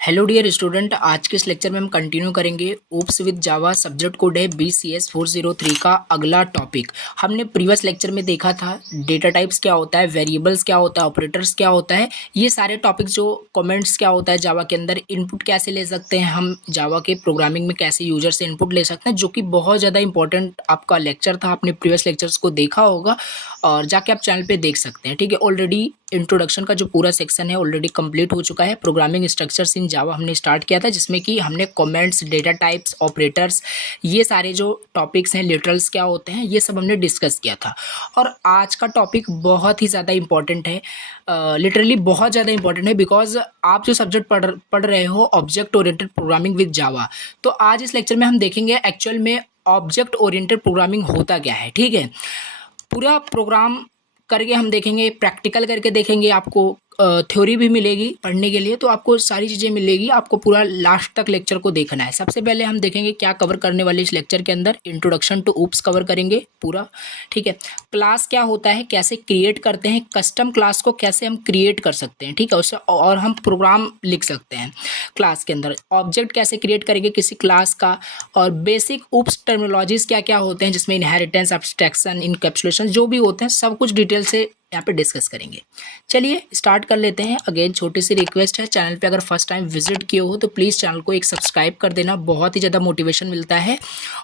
Hello dear student, आज के इस लेक्चर में हम कंटिन्यू करेंगे OOPs with Java. Subject code है BCS403 का अगला टॉपिक। हमने प्रीवियस लेक्चर में देखा था डेटा टाइप्स क्या होता है, वेरिएबल्स क्या होता है, ऑपरेटर्स क्या होता है, ये सारे टॉपिक्स जो कमेंट्स क्या होता है जावा के अंदर, इनपुट कैसे ले सकते हैं हम जावा के प्रोग्रामिंग में, कैसे यूजर से इनपुट ले सकते हैं, जो कि बहुत ज़्यादा इंपॉर्टेंट आपका लेक्चर था। आपने प्रीवियस लेक्चर्स को देखा होगा और जाके आप चैनल पे देख सकते हैं। ठीक है, ऑलरेडी इंट्रोडक्शन का जो पूरा सेक्शन है ऑलरेडी कंप्लीट हो चुका है। प्रोग्रामिंग स्ट्रक्चर्स इन जावा हमने स्टार्ट किया था, जिसमें कि हमने कमेंट्स, डेटा टाइप्स, ऑपरेटर्स, ये सारे जो टॉपिक्स हैं, लिटरल्स क्या होते हैं, ये सब हमने डिस्कस किया था। और आज का टॉपिक बहुत ही ज़्यादा इंपॉर्टेंट है, लिटरली बहुत ज़्यादा इंपॉर्टेंट है, बिकॉज आप जो सब्जेक्ट पढ़ रहे हो object oriented programming with Java, तो आज इस लेक्चर में हम देखेंगे एक्चुअल में ऑब्जेक्ट ओरिएंटेड प्रोग्रामिंग होता क्या है। ठीक है, पूरा प्रोग्राम करके हम देखेंगे, प्रैक्टिकल करके देखेंगे, आपको थ्योरी भी मिलेगी पढ़ने के लिए, तो आपको सारी चीज़ें मिलेगी। आपको पूरा लास्ट तक लेक्चर को देखना है। सबसे पहले हम देखेंगे क्या कवर करने वाले इस लेक्चर के अंदर। इंट्रोडक्शन टू ओप्स कवर करेंगे पूरा। ठीक है, क्लास क्या होता है, कैसे क्रिएट करते हैं, कस्टम क्लास को कैसे हम क्रिएट कर सकते हैं, ठीक है, उससे और हम प्रोग्राम लिख सकते हैं क्लास के अंदर। ऑब्जेक्ट कैसे क्रिएट करेंगे किसी क्लास का, और बेसिक ओप्स टर्मिनोलॉजीज क्या क्या होते हैं, जिसमें इनहेरिटेंस, एब्स्ट्रैक्शन, इनकैप्सुलेशन जो भी होते हैं, सब कुछ डिटेल से यहाँ पे डिस्कस करेंगे। चलिए स्टार्ट कर लेते हैं। अगेन छोटी सी रिक्वेस्ट है, चैनल पे अगर फर्स्ट टाइम विजिट किए हो तो प्लीज़ चैनल को एक सब्सक्राइब कर देना, बहुत ही ज़्यादा मोटिवेशन मिलता है,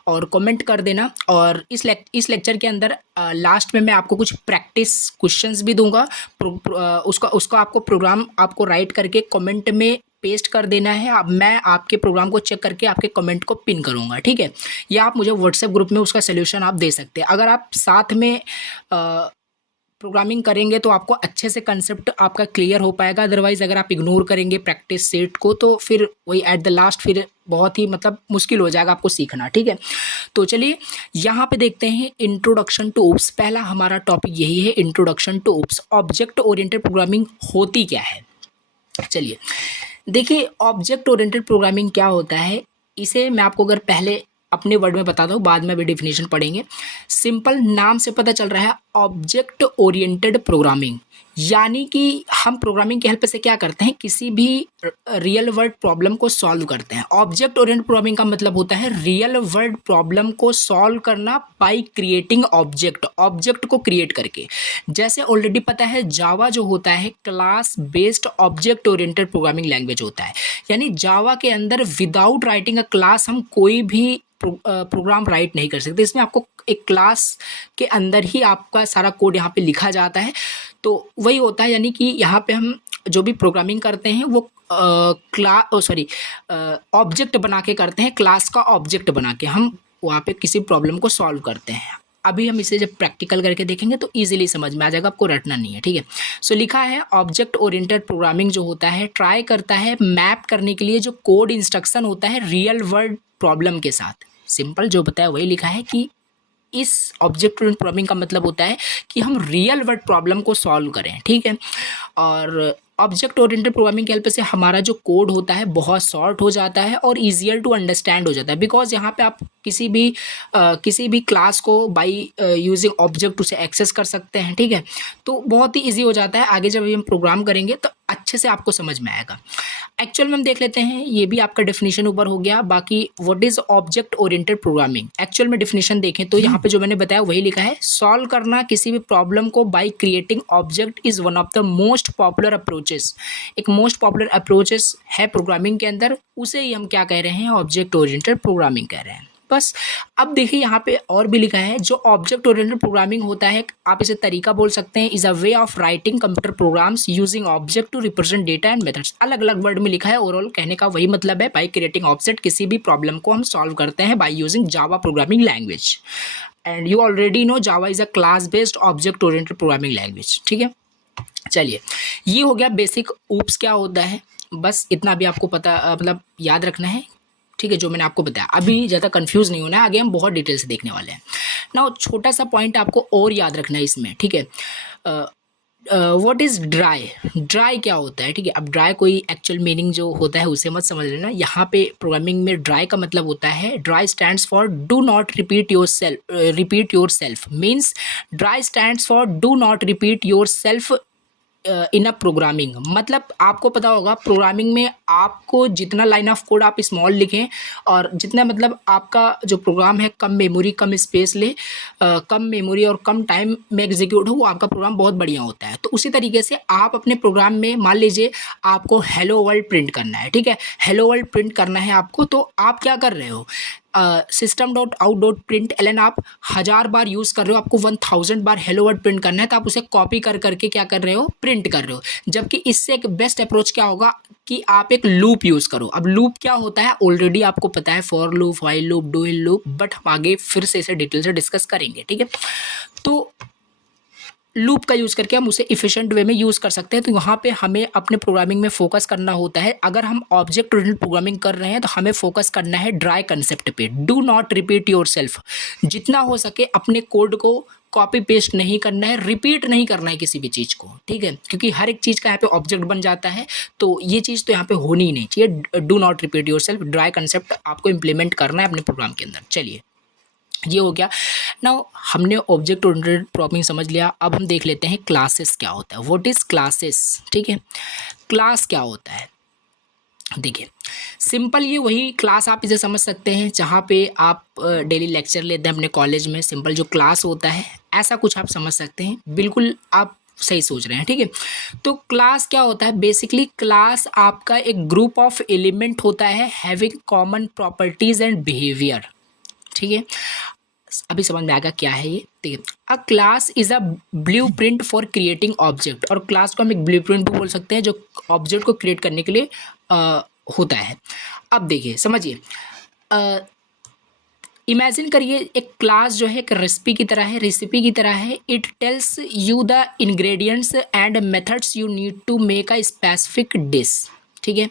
और कमेंट कर देना। और इस लेक्चर के अंदर लास्ट में मैं आपको कुछ प्रैक्टिस क्वेश्चंस भी दूंगा। उसका आपको प्रोग्राम आपको राइट करके कमेंट में पेस्ट कर देना है। अब मैं आपके प्रोग्राम को चेक करके आपके कमेंट को पिन करूंगा, ठीक है, या आप मुझे व्हाट्सएप ग्रुप में उसका सोल्यूशन आप दे सकते हैं। अगर आप साथ में प्रोग्रामिंग करेंगे तो आपको अच्छे से कंसेप्ट आपका क्लियर हो पाएगा। अदरवाइज अगर आप इग्नोर करेंगे प्रैक्टिस सेट को तो फिर वही एट द लास्ट फिर बहुत ही मुश्किल हो जाएगा आपको सीखना। ठीक है, तो चलिए यहाँ पे देखते हैं इंट्रोडक्शन टू ओप्स। पहला हमारा टॉपिक यही है, introduction to OOPs. Object oriented programming होती क्या है, चलिए देखिए। ऑब्जेक्ट ओरिएंटेड प्रोग्रामिंग क्या होता है, इसे मैं आपको अगर पहले अपने वर्ड में बताता हूँ, बाद में भी डेफिनेशन पढ़ेंगे। सिंपल नाम से पता चल रहा है ऑब्जेक्ट ओरिएंटेड प्रोग्रामिंग, यानी कि हम प्रोग्रामिंग की हेल्प से क्या करते हैं, किसी भी रियल वर्ल्ड प्रॉब्लम को सॉल्व करते हैं। ऑब्जेक्ट ओरिएंटेड प्रोग्रामिंग का मतलब होता है रियल वर्ल्ड प्रॉब्लम को सॉल्व करना बाय क्रिएटिंग ऑब्जेक्ट को क्रिएट करके। जैसे ऑलरेडी पता है जावा जो होता है class based object oriented programming language होता है, यानी जावा के अंदर विदाउट राइटिंग अ क्लास हम कोई भी प्रोग्राम राइट नहीं कर सकते। इसमें आपको एक क्लास के अंदर ही आपका सारा कोड यहाँ पे लिखा जाता है। तो वही होता है, यानी कि यहाँ पे हम जो भी प्रोग्रामिंग करते हैं वो ऑब्जेक्ट बना के करते हैं, क्लास का ऑब्जेक्ट बना के हम वहाँ पे किसी प्रॉब्लम को सॉल्व करते हैं। अभी हम इसे जब प्रैक्टिकल करके देखेंगे तो इजीली समझ में आ जाएगा, आपको रटना नहीं है। ठीक है, सो लिखा है ऑब्जेक्ट ओरिएंटेड प्रोग्रामिंग जो होता है ट्राई करता है मैप करने के लिए जो कोड इंस्ट्रक्शन होता है रियल वर्ल्ड प्रॉब्लम के साथ। सिंपल जो बताया वही लिखा है कि इस ऑब्जेक्ट ओरिएंटेड प्रोग्रामिंग का मतलब होता है कि हम रियल वर्ल्ड प्रॉब्लम को सॉल्व करें। ठीक है, और ऑब्जेक्ट ओरिएंटेड प्रोग्रामिंग की हेल्प से हमारा जो कोड होता है बहुत शॉर्ट हो जाता है और ईजियर टू अंडरस्टैंड हो जाता है, बिकॉज यहाँ पे आप किसी भी क्लास को बाय यूजिंग ऑब्जेक्ट उसे एक्सेस कर सकते हैं। ठीक है, तो बहुत ही ईजी हो जाता है। आगे जब हम प्रोग्राम करेंगे तो अच्छे से आपको समझ में आएगा। एक्चुअल में हम देख लेते हैं, ये भी आपका डेफिनेशन ऊपर हो गया। बाकी what is object oriented programming, actual में डेफिनेशन देखें तो यहाँ पे जो मैंने बताया वही लिखा है, सॉल्व करना किसी भी प्रॉब्लम को by creating object is one of the most popular approaches. एक मोस्ट पॉपुलर अप्रोचेस है प्रोग्रामिंग के अंदर, उसे ही हम क्या कह रहे हैं, ऑब्जेक्ट ओरिएंटेड प्रोग्रामिंग कह रहे हैं। बस अब देखिए यहाँ पे और भी लिखा है, जो ऑब्जेक्ट ओरिएंटेड प्रोग्रामिंग होता है, आप इसे तरीका बोल सकते हैं, is a way of writing computer programs using object to represent data and methods. अलग अलग वर्ड में लिखा है, ओवरऑल कहने का वही मतलब है, बाय क्रिएटिंग ऑब्जेक्ट किसी भी प्रॉब्लम को हम सॉल्व करते हैं by using Java programming language. And you already know Java is a class based object oriented programming language. ठीक है, चलिए ये हो गया बेसिक ओप्स क्या होता है, बस इतना भी आपको पता याद रखना है। ठीक है, जो मैंने आपको बताया, अभी ज़्यादा कंफ्यूज नहीं होना है, आगे हम बहुत डिटेल से देखने वाले हैं ना। छोटा सा पॉइंट आपको और याद रखना है इसमें। ठीक है, व्हाट इज़ ड्राई, ड्राई क्या होता है। ठीक है, अब ड्राई कोई एक्चुअल मीनिंग जो होता है उसे मत समझ लेना। यहाँ पे प्रोग्रामिंग में ड्राई का मतलब होता है, dry stands for do not repeat your self means dry stands for do not repeat your self in a programming, मतलब आपको पता होगा प्रोग्रामिंग में आपको जितना लाइन ऑफ कोड आप स्मॉल लिखें और जितना मतलब आपका जो प्रोग्राम है कम मेमोरी कम स्पेस ले, कम मेमोरी और कम टाइम में एग्जीक्यूट हो, वो आपका प्रोग्राम बहुत बढ़िया होता है। तो उसी तरीके से आप अपने प्रोग्राम में मान लीजिए आपको हेलो वर्ल्ड प्रिंट करना है, ठीक है, हेलो वर्ल्ड प्रिंट करना है आपको, तो आप क्या कर रहे हो, system.out.println आप 1000 बार यूज़ कर रहे हो, आपको 1000 बार हेलो वर्ड प्रिंट करना है, तो आप उसे कॉपी कर करके क्या कर रहे हो, प्रिंट कर रहे हो। जबकि इससे एक बेस्ट अप्रोच क्या होगा कि आप एक लूप यूज़ करो। अब लूप क्या होता है ऑलरेडी आपको पता है, for loop, while loop, do while loop, but हम आगे फिर से इसे डिटेल से डिस्कस करेंगे, ठीक है। तो लूप का यूज़ करके हम उसे इफ़िशिएंट वे में यूज़ कर सकते हैं। तो वहाँ पे हमें अपने प्रोग्रामिंग में फोकस करना होता है। अगर हम ऑब्जेक्ट ओरिएंटेड प्रोग्रामिंग कर रहे हैं तो हमें फोकस करना है ड्राई कंसेप्ट पे। डू नॉट रिपीट योरसेल्फ, जितना हो सके अपने कोड को कॉपी पेस्ट नहीं करना है, रिपीट नहीं करना है किसी भी चीज़ को, ठीक है, क्योंकि हर एक चीज़ का यहाँ पे ऑब्जेक्ट बन जाता है। तो ये चीज़ तो यहाँ पे होनी ही नहीं चाहिए। Do not repeat yourself, dry concept आपको इंप्लीमेंट करना है अपने प्रोग्राम के अंदर। चलिए, ये हो गया। नाउ हमने ऑब्जेक्ट ओरिएंटेड प्रोग्रामिंग समझ लिया। अब हम देख लेते हैं क्लासेस क्या होता है, व्हाट इज क्लासेस, ठीक है। क्लास क्या होता है, देखिए सिंपल, ये वही क्लास आप इसे समझ सकते हैं जहाँ पे आप डेली लेक्चर लेते हैं अपने कॉलेज में, सिंपल जो क्लास होता है ऐसा कुछ आप समझ सकते हैं। बिल्कुल आप सही सोच रहे हैं, ठीक है। तो क्लास क्या होता है, बेसिकली क्लास आपका एक ग्रुप ऑफ एलिमेंट होता है having common properties and behaviour, ठीक है। अभी समझ में आएगा क्या है ये, ठीक है। अ class is a blueprint for creating object, और क्लास को हम एक ब्लूप्रिंट भी बोल सकते हैं जो ऑब्जेक्ट को क्रिएट करने के लिए होता है। अब देखिए समझिए, इमेजिन करिए एक क्लास जो है एक रेसिपी की तरह है, it tells you the ingredients and methods you need to make a specific dish, ठीक है।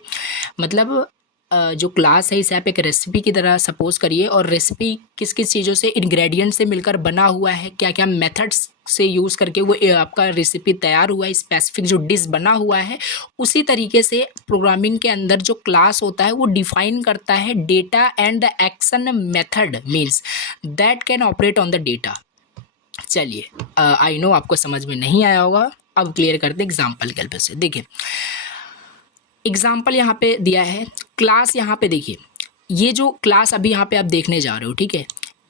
मतलब जो क्लास है इसे आप एक रेसिपी की तरह सपोज करिए, और रेसिपी किस किस चीज़ों से, इंग्रेडिएंट से मिलकर बना हुआ है, क्या क्या मेथड्स से यूज़ करके वो आपका रेसिपी तैयार हुआ है, स्पेसिफिक जो डिश बना हुआ है। उसी तरीके से प्रोग्रामिंग के अंदर जो क्लास होता है वो डिफाइन करता है data and the action method means that can operate on the data. चलिए, आई नो आपको समझ में नहीं आया होगा, अब क्लियर करते हैं एग्जाम्पल के हेल्प से। देखिए एग्जाम्पल यहाँ पे दिया है, क्लास यहाँ पे देखिए, ये जो क्लास अभी यहाँ पे आप देखने जा रहे हो, ठीक है,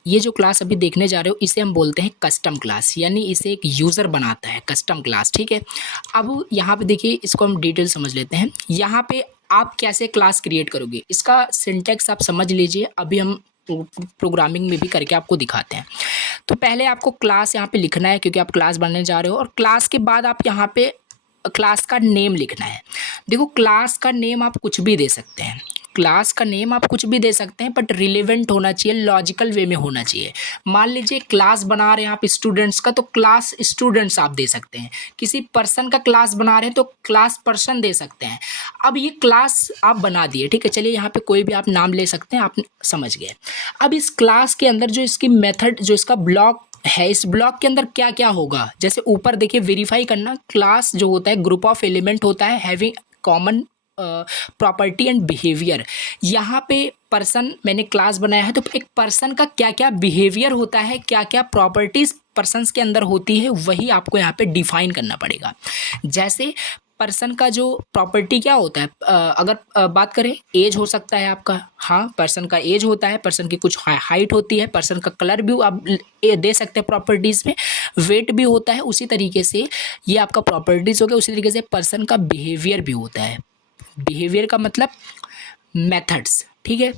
ये जो क्लास अभी देखने जा रहे हो इसे हम बोलते हैं कस्टम क्लास, यानी इसे एक यूज़र बनाता है, कस्टम क्लास, ठीक है। अब यहाँ पे देखिए, इसको हम डिटेल समझ लेते हैं। यहाँ पे आप कैसे क्लास क्रिएट करोगे, इसका सिंटैक्स आप समझ लीजिए, अभी हम प्रोग्रामिंग में भी करके आपको दिखाते हैं। तो पहले आपको क्लास यहाँ पे लिखना है क्योंकि आप क्लास बनने जा रहे हो, और क्लास के बाद आप यहाँ पे क्लास का नेम लिखना है। देखो क्लास का नेम आप कुछ भी दे सकते हैं, क्लास का नेम आप कुछ भी दे सकते हैं, बट रिलेवेंट होना चाहिए, लॉजिकल वे में होना चाहिए। मान लीजिए क्लास बना रहे हैं आप स्टूडेंट्स का, तो क्लास स्टूडेंट्स आप दे सकते हैं। किसी पर्सन का क्लास बना रहे हैं तो क्लास पर्सन दे सकते हैं। अब ये क्लास आप बना दिए, ठीक है। चलिए यहाँ पे कोई भी आप नाम ले सकते हैं, आप समझ गए। अब इस क्लास के अंदर जो इसकी मेथड, जो इसका ब्लॉक है, इस ब्लॉक के अंदर क्या क्या होगा, जैसे ऊपर देखिए वेरीफाई करना, क्लास जो होता है ग्रुप ऑफ एलिमेंट होता है having common property and behaviour. यहाँ पे पर्सन मैंने क्लास बनाया है, तो एक पर्सन का क्या क्या बिहेवियर होता है, क्या क्या प्रॉपर्टीज पर्सन्स के अंदर होती है, वही आपको यहाँ पे डिफाइन करना पड़ेगा। जैसे पर्सन का जो प्रॉपर्टी क्या होता है, अगर बात करें एज हो सकता है आपका, हाँ पर्सन का एज होता है, पर्सन की कुछ हाइट होती है, पर्सन का कलर भी आप दे सकते हैं प्रॉपर्टीज़ में, वेट भी होता है। उसी तरीके से ये आपका प्रॉपर्टीज़ हो गया। उसी तरीके से पर्सन का बिहेवियर भी होता है, बिहेवियर का मतलब मेथड्स, ठीक है।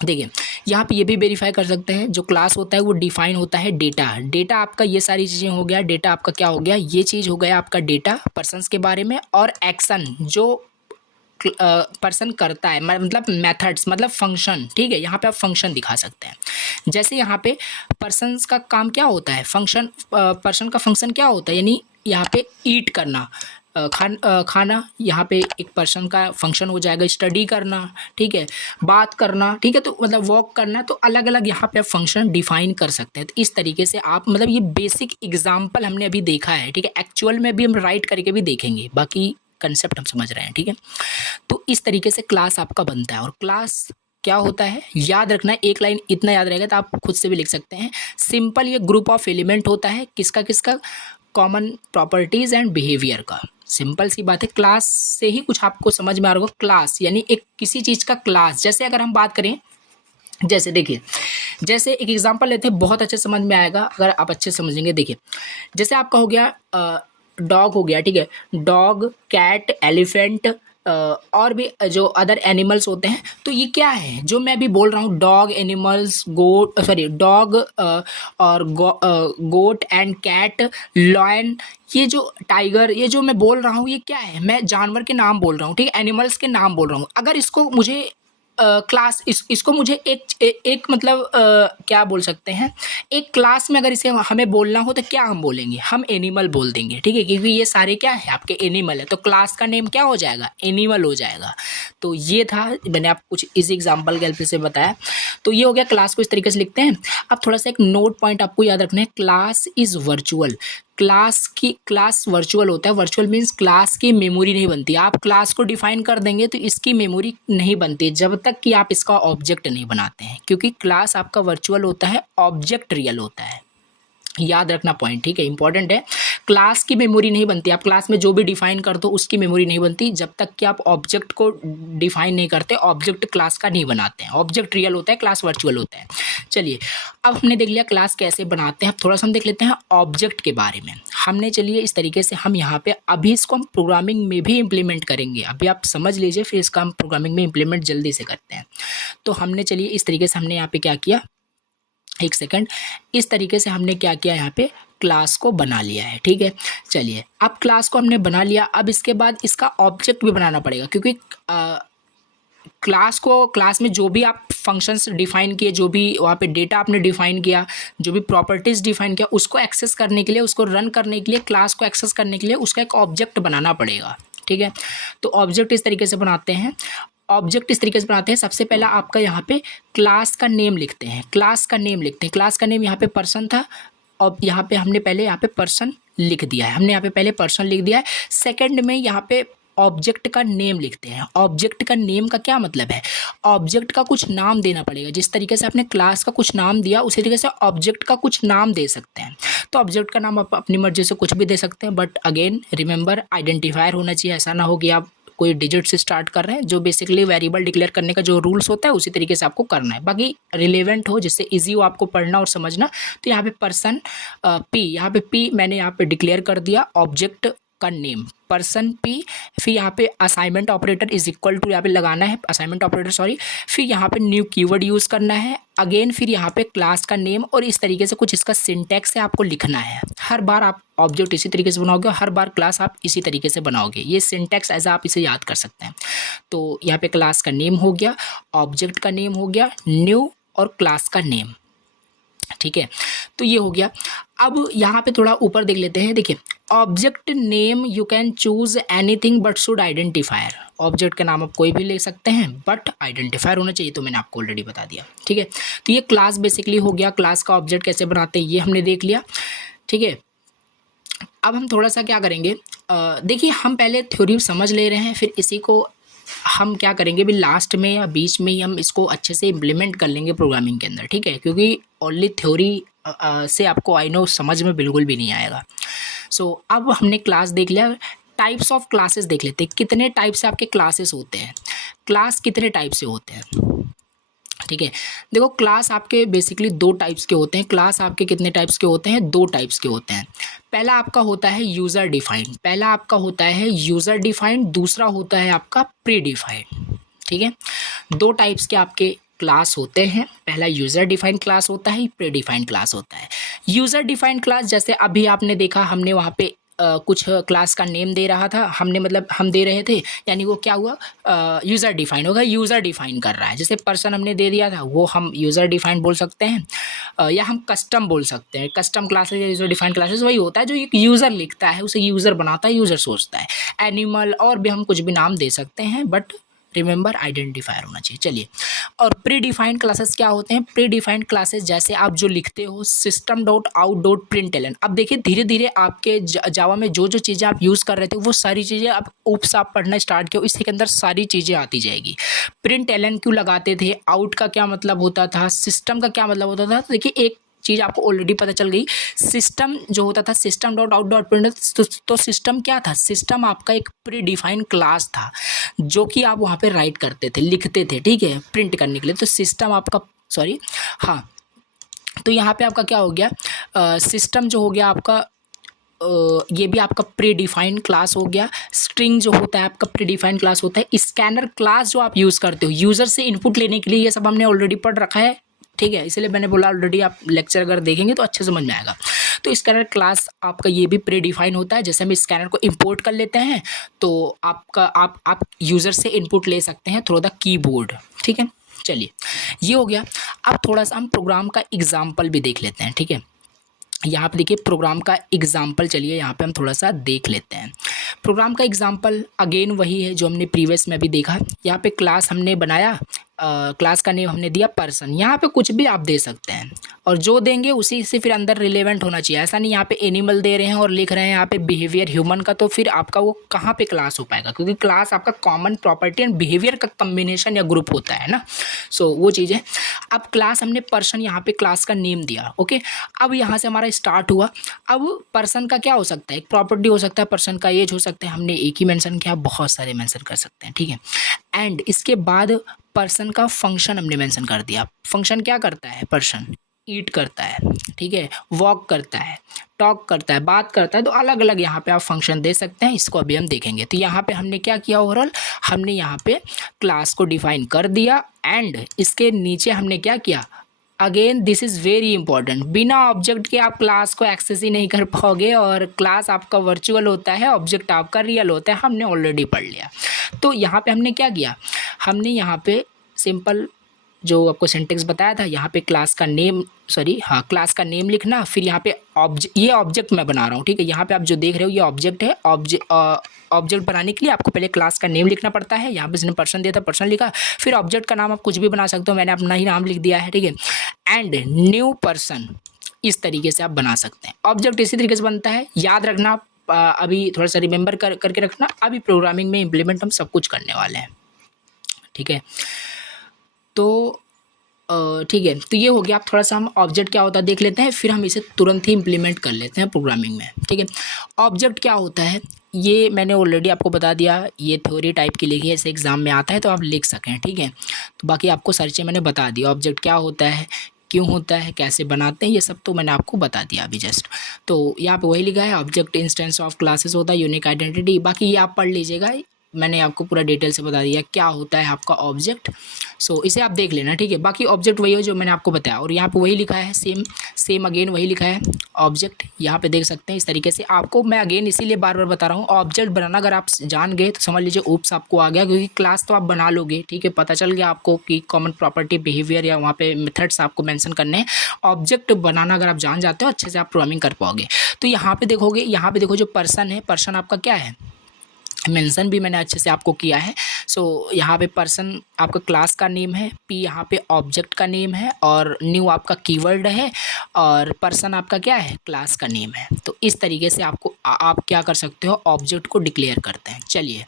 देखिए यहाँ पे ये भी वेरीफाई कर सकते हैं, जो क्लास होता है वो डिफाइन होता है डेटा, डेटा आपका ये सारी चीज़ें हो गया, डेटा आपका क्या हो गया, ये चीज़ हो गया आपका डेटा पर्सन्स के बारे में, और एक्शन जो पर्सन करता है, मतलब मेथड्स मतलब फंक्शन, ठीक है। यहाँ पे आप फंक्शन दिखा सकते हैं। जैसे यहाँ पे पर्सन्स का काम क्या होता है, फंक्शन, पर्सन का फंक्शन क्या होता है, यानी यहाँ पे ईट करना, खाना, यहाँ पे एक पर्सन का फंक्शन हो जाएगा, स्टडी करना, ठीक है, बात करना, ठीक है, तो मतलब वॉक करना, तो अलग अलग यहाँ पे आप फंक्शन डिफाइन कर सकते हैं। तो इस तरीके से आप, मतलब ये बेसिक एग्जांपल हमने अभी देखा है, ठीक है, एक्चुअल में भी हम राइट करके भी देखेंगे, बाकी कंसेप्ट हम समझ रहे हैं, ठीक है। तो इस तरीके से क्लास आपका बनता है। और क्लास क्या होता है याद रखना है, एक लाइन इतना याद रहेगा तो आप खुद से भी लिख सकते हैं। सिंपल ये ग्रुप ऑफ एलिमेंट होता है, किसका किसका, कॉमन प्रॉपर्टीज़ एंड बिहेवियर का। सिंपल सी बात है, क्लास से ही कुछ आपको समझ में आ रहा होगा। क्लास यानी एक किसी चीज़ का क्लास। जैसे अगर हम बात करें, जैसे देखिए, जैसे एक एग्जांपल लेते हैं, बहुत अच्छे समझ में आएगा अगर आप अच्छे से समझेंगे। देखिए, जैसे आपका हो गया डॉग हो गया, ठीक है, डॉग, कैट, एलिफेंट, और भी जो अदर एनिमल्स होते हैं। तो ये क्या है जो मैं अभी बोल रहा हूँ, डॉग, एनिमल्स, गोट, सॉरी डॉग और गोट एंड कैट, लॉयन, ये जो टाइगर, ये जो मैं बोल रहा हूँ ये क्या है, मैं जानवर के नाम बोल रहा हूँ, ठीक है, एनिमल्स के नाम बोल रहा हूँ। अगर इसको मुझे क्लास इसको मुझे एक मतलब क्या बोल सकते हैं, एक क्लास में अगर इसे हमें बोलना हो तो क्या हम बोलेंगे, हम एनिमल बोल देंगे, ठीक है, क्योंकि ये सारे क्या है आपके एनिमल है, तो क्लास का नेम क्या हो जाएगा, एनिमल हो जाएगा। तो ये था, मैंने आपको कुछ इसी एग्जांपल के हेल्प से बताया। तो ये हो गया, क्लास को इस तरीके से लिखते हैं। अब थोड़ा सा एक नोट पॉइंट आपको याद रखना है, class is virtual. Class virtual होता है। वर्चुअल मीन्स क्लास की मेमोरी नहीं बनती। आप क्लास को डिफाइन कर देंगे तो इसकी मेमोरी नहीं बनती जब तक कि आप इसका ऑब्जेक्ट नहीं बनाते हैं, क्योंकि क्लास आपका वर्चुअल होता है, ऑब्जेक्ट रियल होता है। याद रखना पॉइंट, ठीक है, इंपॉर्टेंट है। क्लास की मेमोरी नहीं बनती। आप क्लास में जो भी डिफाइन कर दो उसकी मेमोरी नहीं बनती जब तक कि आप ऑब्जेक्ट को डिफाइन नहीं करते, ऑब्जेक्ट क्लास का नहीं बनाते हैं। ऑब्जेक्ट रियल होता है, क्लास वर्चुअल होता है। चलिए, अब हमने देख लिया क्लास कैसे बनाते हैं। अब थोड़ा सा हम देख लेते हैं ऑब्जेक्ट के बारे में। हमने चलिए इस तरीके से हम यहाँ पे अभी इसको हम प्रोग्रामिंग में भी इम्प्लीमेंट करेंगे। अभी आप समझ लीजिए, फिर इसका हम प्रोग्रामिंग में इम्प्लीमेंट जल्दी से करते हैं। तो हमने चलिए इस तरीके से हमने यहाँ पे क्या किया, एक सेकंड, इस तरीके से हमने क्या किया, यहाँ पे क्लास को बना लिया है, ठीक है। चलिए, अब क्लास को हमने बना लिया, अब इसके बाद इसका ऑब्जेक्ट भी बनाना पड़ेगा, क्योंकि क्लास में जो भी आप फंक्शंस डिफाइन किए, जो भी वहाँ पे डेटा आपने डिफाइन किया, जो भी प्रॉपर्टीज़ डिफाइन किया, उसको एक्सेस करने के लिए, उसको रन करने के लिए, क्लास को एक्सेस करने के लिए उसका एक ऑब्जेक्ट बनाना पड़ेगा, ठीक है। तो ऑब्जेक्ट इस तरीके से बनाते हैं। सबसे पहला आपका यहाँ पे क्लास का नेम लिखते हैं। क्लास का नेम यहाँ पे पर्सन था, और यहाँ पे हमने पहले यहाँ पे पर्सन लिख दिया है। सेकंड में यहाँ पे ऑब्जेक्ट का नेम लिखते हैं। ऑब्जेक्ट का नेम का क्या मतलब है, ऑब्जेक्ट का कुछ नाम देना पड़ेगा। जिस तरीके से आपने क्लास का कुछ नाम दिया, उसी तरीके से ऑब्जेक्ट का कुछ नाम दे सकते हैं। तो ऑब्जेक्ट का नाम आप अपनी मर्जी से कुछ भी दे सकते हैं, बट अगेन रिमेंबर, आइडेंटिफायर होना चाहिए। ऐसा ना हो कि आप कोई डिजिट से स्टार्ट कर रहे हैं। जो बेसिकली वेरिएबल डिक्लेयर करने का जो रूल्स होता है उसी तरीके से आपको करना है, बाकी रिलेवेंट हो, जिससे इजी हो आपको पढ़ना और समझना। तो यहाँ पे पर्सन पी मैंने यहाँ पे डिक्लेयर कर दिया ऑब्जेक्ट का नेम, पर्सन पी। फिर यहाँ पे assignment operator is equal to यहाँ पे लगाना है, असाइनमेंट ऑपरेटर सॉरी। फिर यहाँ पे न्यू कीवर्ड यूज़ करना है अगेन। फिर यहाँ पे क्लास का नेम, और इस तरीके से कुछ इसका सिंटैक्स है आपको लिखना है। हर बार आप ऑब्जेक्ट इसी तरीके से बनाओगे, हर बार क्लास आप इसी तरीके से बनाओगे। ये सिंटैक्स एज आप इसे याद कर सकते हैं। तो यहाँ पे क्लास का नेम हो गया, ऑब्जेक्ट का नेम हो गया, न्यू और क्लास का नेम, ठीक है। तो ये हो गया। अब यहाँ पे थोड़ा ऊपर देख लेते हैं। देखिए, object name you can choose anything but should identifier. Object का नाम आप कोई भी ले सकते हैं, बट आइडेंटिफायर होना चाहिए, तो मैंने आपको ऑलरेडी बता दिया, ठीक है। तो ये क्लास बेसिकली हो गया। क्लास का ऑब्जेक्ट कैसे बनाते हैं ये हमने देख लिया, ठीक है। अब हम थोड़ा सा क्या करेंगे, देखिए हम पहले थ्योरी समझ ले रहे हैं, फिर इसी को हम क्या करेंगे भी लास्ट में या बीच में ही हम इसको अच्छे से इम्प्लीमेंट कर लेंगे प्रोग्रामिंग के अंदर, ठीक है, क्योंकि ओनली थ्योरी से आपको आई नो समझ में बिल्कुल भी नहीं आएगा। सो अब हमने क्लास देख लिया। टाइप्स ऑफ क्लासेस देख लेते हैं, कितने टाइप से आपके क्लासेस होते हैं, क्लास कितने टाइप से होते हैं, ठीक है। देखो, क्लास आपके बेसिकली दो टाइप्स के होते हैं। क्लास आपके कितने टाइप्स के होते हैं, दो टाइप्स के होते हैं। पहला आपका होता है यूज़र डिफाइंड, दूसरा होता है आपका प्री डिफाइंड, ठीक है। दो टाइप्स के आपके क्लास होते हैं। पहला यूज़र डिफाइंड क्लास होता है, प्री डिफाइंड क्लास होता है। यूज़र डिफाइंड क्लास, जैसे अभी आपने देखा, हमने वहाँ पे कुछ क्लास का नेम दे रहा था, हमने मतलब हम दे रहे थे, यानी वो क्या हुआ, यूज़र डिफाइन होगा। यूज़र डिफाइन कर रहा है, जैसे पर्सन हमने दे दिया था, वो हम यूज़र डिफाइन बोल सकते हैं, या हम कस्टम बोल सकते हैं। कस्टम क्लासेस या यूज़र डिफाइन क्लासेस वही होता है जो एक यूज़र लिखता है, उसे यूज़र बनाता है, यूज़र सोचता है। एनिमल और भी हम कुछ भी नाम दे सकते हैं, बट रिमेंबर आइडेंटिफायर होना चाहिए। चलिए, और प्री डिफाइंड क्लासेस क्या होते हैं, प्री डिफाइंड क्लासेस जैसे आप जो लिखते हो system.out.println। अब देखिए, धीरे धीरे आपके जावा में जो जो चीज़ें आप यूज़ कर रहे थे वो सारी चीज़ें आप ऊप्स आप पढ़ना स्टार्ट किया, इसके अंदर सारी चीज़ें आती जाएगी। प्रिंट एलन क्यों लगाते थे, आउट का क्या मतलब होता था, सिस्टम का क्या मतलब होता था, तो देखिए एक चीज़ आपको ऑलरेडी पता चल गई। सिस्टम जो होता था system dot out dot print, तो सिस्टम क्या था, सिस्टम आपका एक प्री डिफाइंड क्लास था जो कि आप वहाँ पे राइट करते थे, लिखते थे, ठीक है, प्रिंट करने के लिए। तो सिस्टम आपका सॉरी हाँ, तो यहाँ पे आपका क्या हो गया, सिस्टम जो हो गया आपका, ये भी आपका प्री डिफाइंड क्लास हो गया। स्ट्रिंग जो होता है आपका प्री डिफाइंड क्लास होता है। स्कैनर क्लास जो आप यूज़ करते हो यूज़र से इनपुट लेने के लिए, ये सब हमने ऑलरेडी पढ़ रखा है, ठीक है, इसलिए मैंने बोला ऑलरेडी आप लेक्चर अगर देखेंगे तो अच्छे समझ में आएगा। तो स्कैनर क्लास आपका ये भी प्री डिफाइन होता है। जैसे हम स्कैनर को इंपोर्ट कर लेते हैं तो आपका आप यूज़र से इनपुट ले सकते हैं थ्रू द कीबोर्ड, ठीक है। चलिए ये हो गया। अब थोड़ा सा हम प्रोग्राम का एग्जाम्पल भी देख लेते हैं, ठीक है। यहाँ पे देखिए प्रोग्राम का एग्जाम्पल, चलिए यहाँ पे हम थोड़ा सा देख लेते हैं। प्रोग्राम का एग्जाम्पल अगेन वही है जो हमने प्रीवियस में भी देखा। यहाँ पे क्लास हमने बनाया, क्लास का नेम हमने दिया पर्सन। यहाँ पे कुछ भी आप दे सकते हैं और जो देंगे उसी से फिर अंदर रिलेवेंट होना चाहिए। ऐसा नहीं यहाँ पे एनिमल दे रहे हैं और लिख रहे हैं यहाँ पे बिहेवियर ह्यूमन का, तो फिर आपका वो कहाँ पे क्लास हो पाएगा, क्योंकि क्लास आपका कॉमन प्रॉपर्टी एंड बिहेवियर का कम्बिनेशन या ग्रुप होता है ना। सो वो चीज़ है। अब क्लास हमने पर्सन, यहाँ पे क्लास का नेम दिया, ओके। अब यहाँ से हमारा स्टार्ट हुआ। अब पर्सन का क्या हो सकता है, एक प्रॉपर्टी हो सकता है पर्सन का, एज हो सकता है, हमने एक ही मेंशन किया, बहुत सारे मेंशन कर सकते हैं, ठीक है। एंड इसके बाद पर्सन का फंक्शन हमने मेंशन कर दिया। फंक्शन क्या करता है, पर्सन ईट करता है, ठीक है, वॉक करता है, टॉक करता है, बात करता है, तो अलग अलग यहाँ पे आप फंक्शन दे सकते हैं। इसको अभी हम देखेंगे। तो यहाँ पे हमने क्या किया, ओवरऑल हमने यहाँ पे क्लास को डिफाइन कर दिया एंड इसके नीचे हमने क्या किया, again this is very important, बिना ऑब्जेक्ट के आप क्लास को एक्सेस ही नहीं कर पाओगे और क्लास आपका वर्चुअल होता है, ऑब्जेक्ट आपका रियल होता है, हमने ऑलरेडी पढ़ लिया। तो यहाँ पे हमने क्या किया, हमने यहाँ पे सिंपल जो आपको सिंटेक्स बताया था, यहाँ पे क्लास का नेम क्लास का नेम लिखना, फिर यहाँ पे ये ऑब्जेक्ट मैं बना रहा हूँ, ठीक है। यहाँ पे आप जो देख रहे हो ये ऑब्जेक्ट है। ऑब्जेक्ट बनाने के लिए आपको पहले क्लास का नेम लिखना पड़ता है। यहाँ पे इसने पर्सन दिया था, पर्सन लिखा, फिर ऑब्जेक्ट का नाम आप कुछ भी बना सकते हो, मैंने अपना ही नाम लिख दिया है, ठीक है। एंड न्यू पर्सन, इस तरीके से आप बना सकते हैं। ऑब्जेक्ट इसी तरीके से बनता है, याद रखना, अभी थोड़ा सा रिमेंबर करके रखना। अभी प्रोग्रामिंग में इम्प्लीमेंट हम सब कुछ करने वाले हैं, ठीक है। तो ठीक है, तो ये हो गया। आप थोड़ा सा हम ऑब्जेक्ट क्या होता है देख लेते हैं, फिर हम इसे तुरंत ही इम्प्लीमेंट कर लेते हैं प्रोग्रामिंग में, ठीक है। ऑब्जेक्ट क्या होता है ये मैंने ऑलरेडी आपको बता दिया, ये थ्योरी टाइप की लिखी है, ऐसे एग्जाम में आता है तो आप लिख सकें, ठीक है। तो बाकी आपको सर्चे मैंने बता दिया, ऑब्जेक्ट क्या होता है, क्यों होता है, कैसे बनाते हैं, ये सब तो मैंने आपको बता दिया अभी जस्ट। तो यहाँ पे वही लिखा है, ऑब्जेक्ट इंस्टेंस ऑफ क्लासेस होता है, यूनिक आइडेंटिटी, बाकी ये आप पढ़ लीजिएगा, मैंने आपको पूरा डिटेल से बता दिया क्या होता है आपका ऑब्जेक्ट। सो इसे आप देख लेना, ठीक है। बाकी ऑब्जेक्ट वही है जो मैंने आपको बताया, और यहाँ पे वही लिखा है, सेम अगेन वही लिखा है ऑब्जेक्ट, यहाँ पे देख सकते हैं इस तरीके से। आपको मैं अगेन इसीलिए बार बार बता रहा हूँ, ऑब्जेक्ट बनाना अगर आप जान गए तो समझ लीजिए ऊप्स आपको आ गया, क्योंकि क्लास तो आप बना लोगे, ठीक है, पता चल गया आपको कि कॉमन प्रॉपर्टी, बिहेवियर या वहाँ पे मेथड्स आपको मेंशन करने हैं। ऑब्जेक्ट बनाना अगर आप जान जाते हो अच्छे से आप प्रोग्रामिंग कर पाओगे। तो यहाँ पे देखोगे, यहाँ पे देखो जो पर्सन है, पर्सन आपका क्या है, मेंशन भी मैंने अच्छे से आपको किया है। सो यहाँ पे पर्सन आपका क्लास का नेम है, पी यहाँ पे ऑब्जेक्ट का नेम है, और न्यू आपका कीवर्ड है, और पर्सन आपका क्या है, क्लास का नेम है। तो इस तरीके से आपको आप क्या कर सकते हो, ऑब्जेक्ट को डिक्लेयर करते हैं। चलिए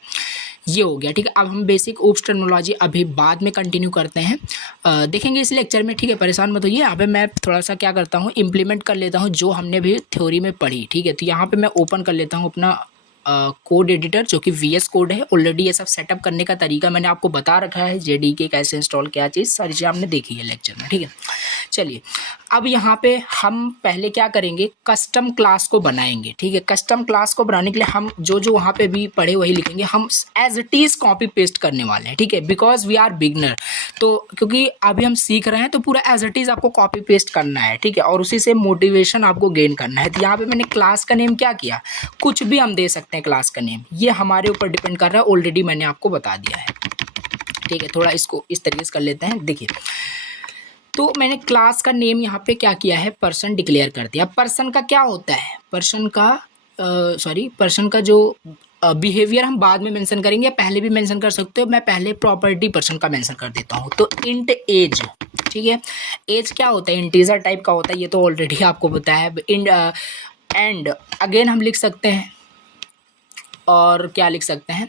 ये हो गया, ठीक है। अब हम बेसिक ऊप्स टर्मिनोलॉजी अभी बाद में कंटिन्यू करते हैं, देखेंगे इस लेक्चर में, ठीक है, परेशान मत होइए। यहाँ पे मैं थोड़ा सा क्या करता हूँ, इम्प्लीमेंट कर लेता हूँ जो हमने भी थ्योरी में पढ़ी, ठीक है। तो यहाँ पे मैं ओपन कर लेता हूँ अपना कोड एडिटर जो कि VS कोड है। ऑलरेडी ये सब सेटअप करने का तरीका मैंने आपको बता रखा है, JDK कैसे इंस्टॉल, क्या चीज़, सारी चीज़ें आपने देखी है लेक्चर में, ठीक है। चलिए अब यहाँ पे हम पहले क्या करेंगे, कस्टम क्लास को बनाएंगे, ठीक है। कस्टम क्लास को बनाने के लिए हम जो जो वहाँ पे भी पढ़े वही लिखेंगे, हम as it is copy paste करने वाले हैं, ठीक है, बिकॉज वी आर बिगनर। तो क्योंकि अभी हम सीख रहे हैं तो पूरा एज इट इज़ आपको कॉपी पेस्ट करना है, ठीक है, और उसी से मोटिवेशन आपको गेन करना है। तो यहाँ पे मैंने क्लास का नेम क्या किया, कुछ भी हम दे सकते हैं क्लास का नेम, ये हमारे ऊपर डिपेंड कर रहा है, ऑलरेडी मैंने आपको बता दिया है, ठीक है। थोड़ा इसको इस तरीके से कर लेते हैं, देखिए। तो मैंने क्लास का नेम यहाँ पे क्या किया है, पर्सन डिक्लेयर कर दिया। पर्सन का क्या होता है, पर्सन का जो बिहेवियर हम बाद में मेंशन करेंगे, पहले भी मेंशन कर सकते हो, मैं पहले प्रॉपर्टी पर्सन का मेंशन कर देता हूँ। तो इंट एज, ठीक है, एज क्या होता है, इंटीजर टाइप का होता है, ये तो ऑलरेडी आपको पता है। एंड अगेन हम लिख सकते हैं, और क्या लिख सकते हैं,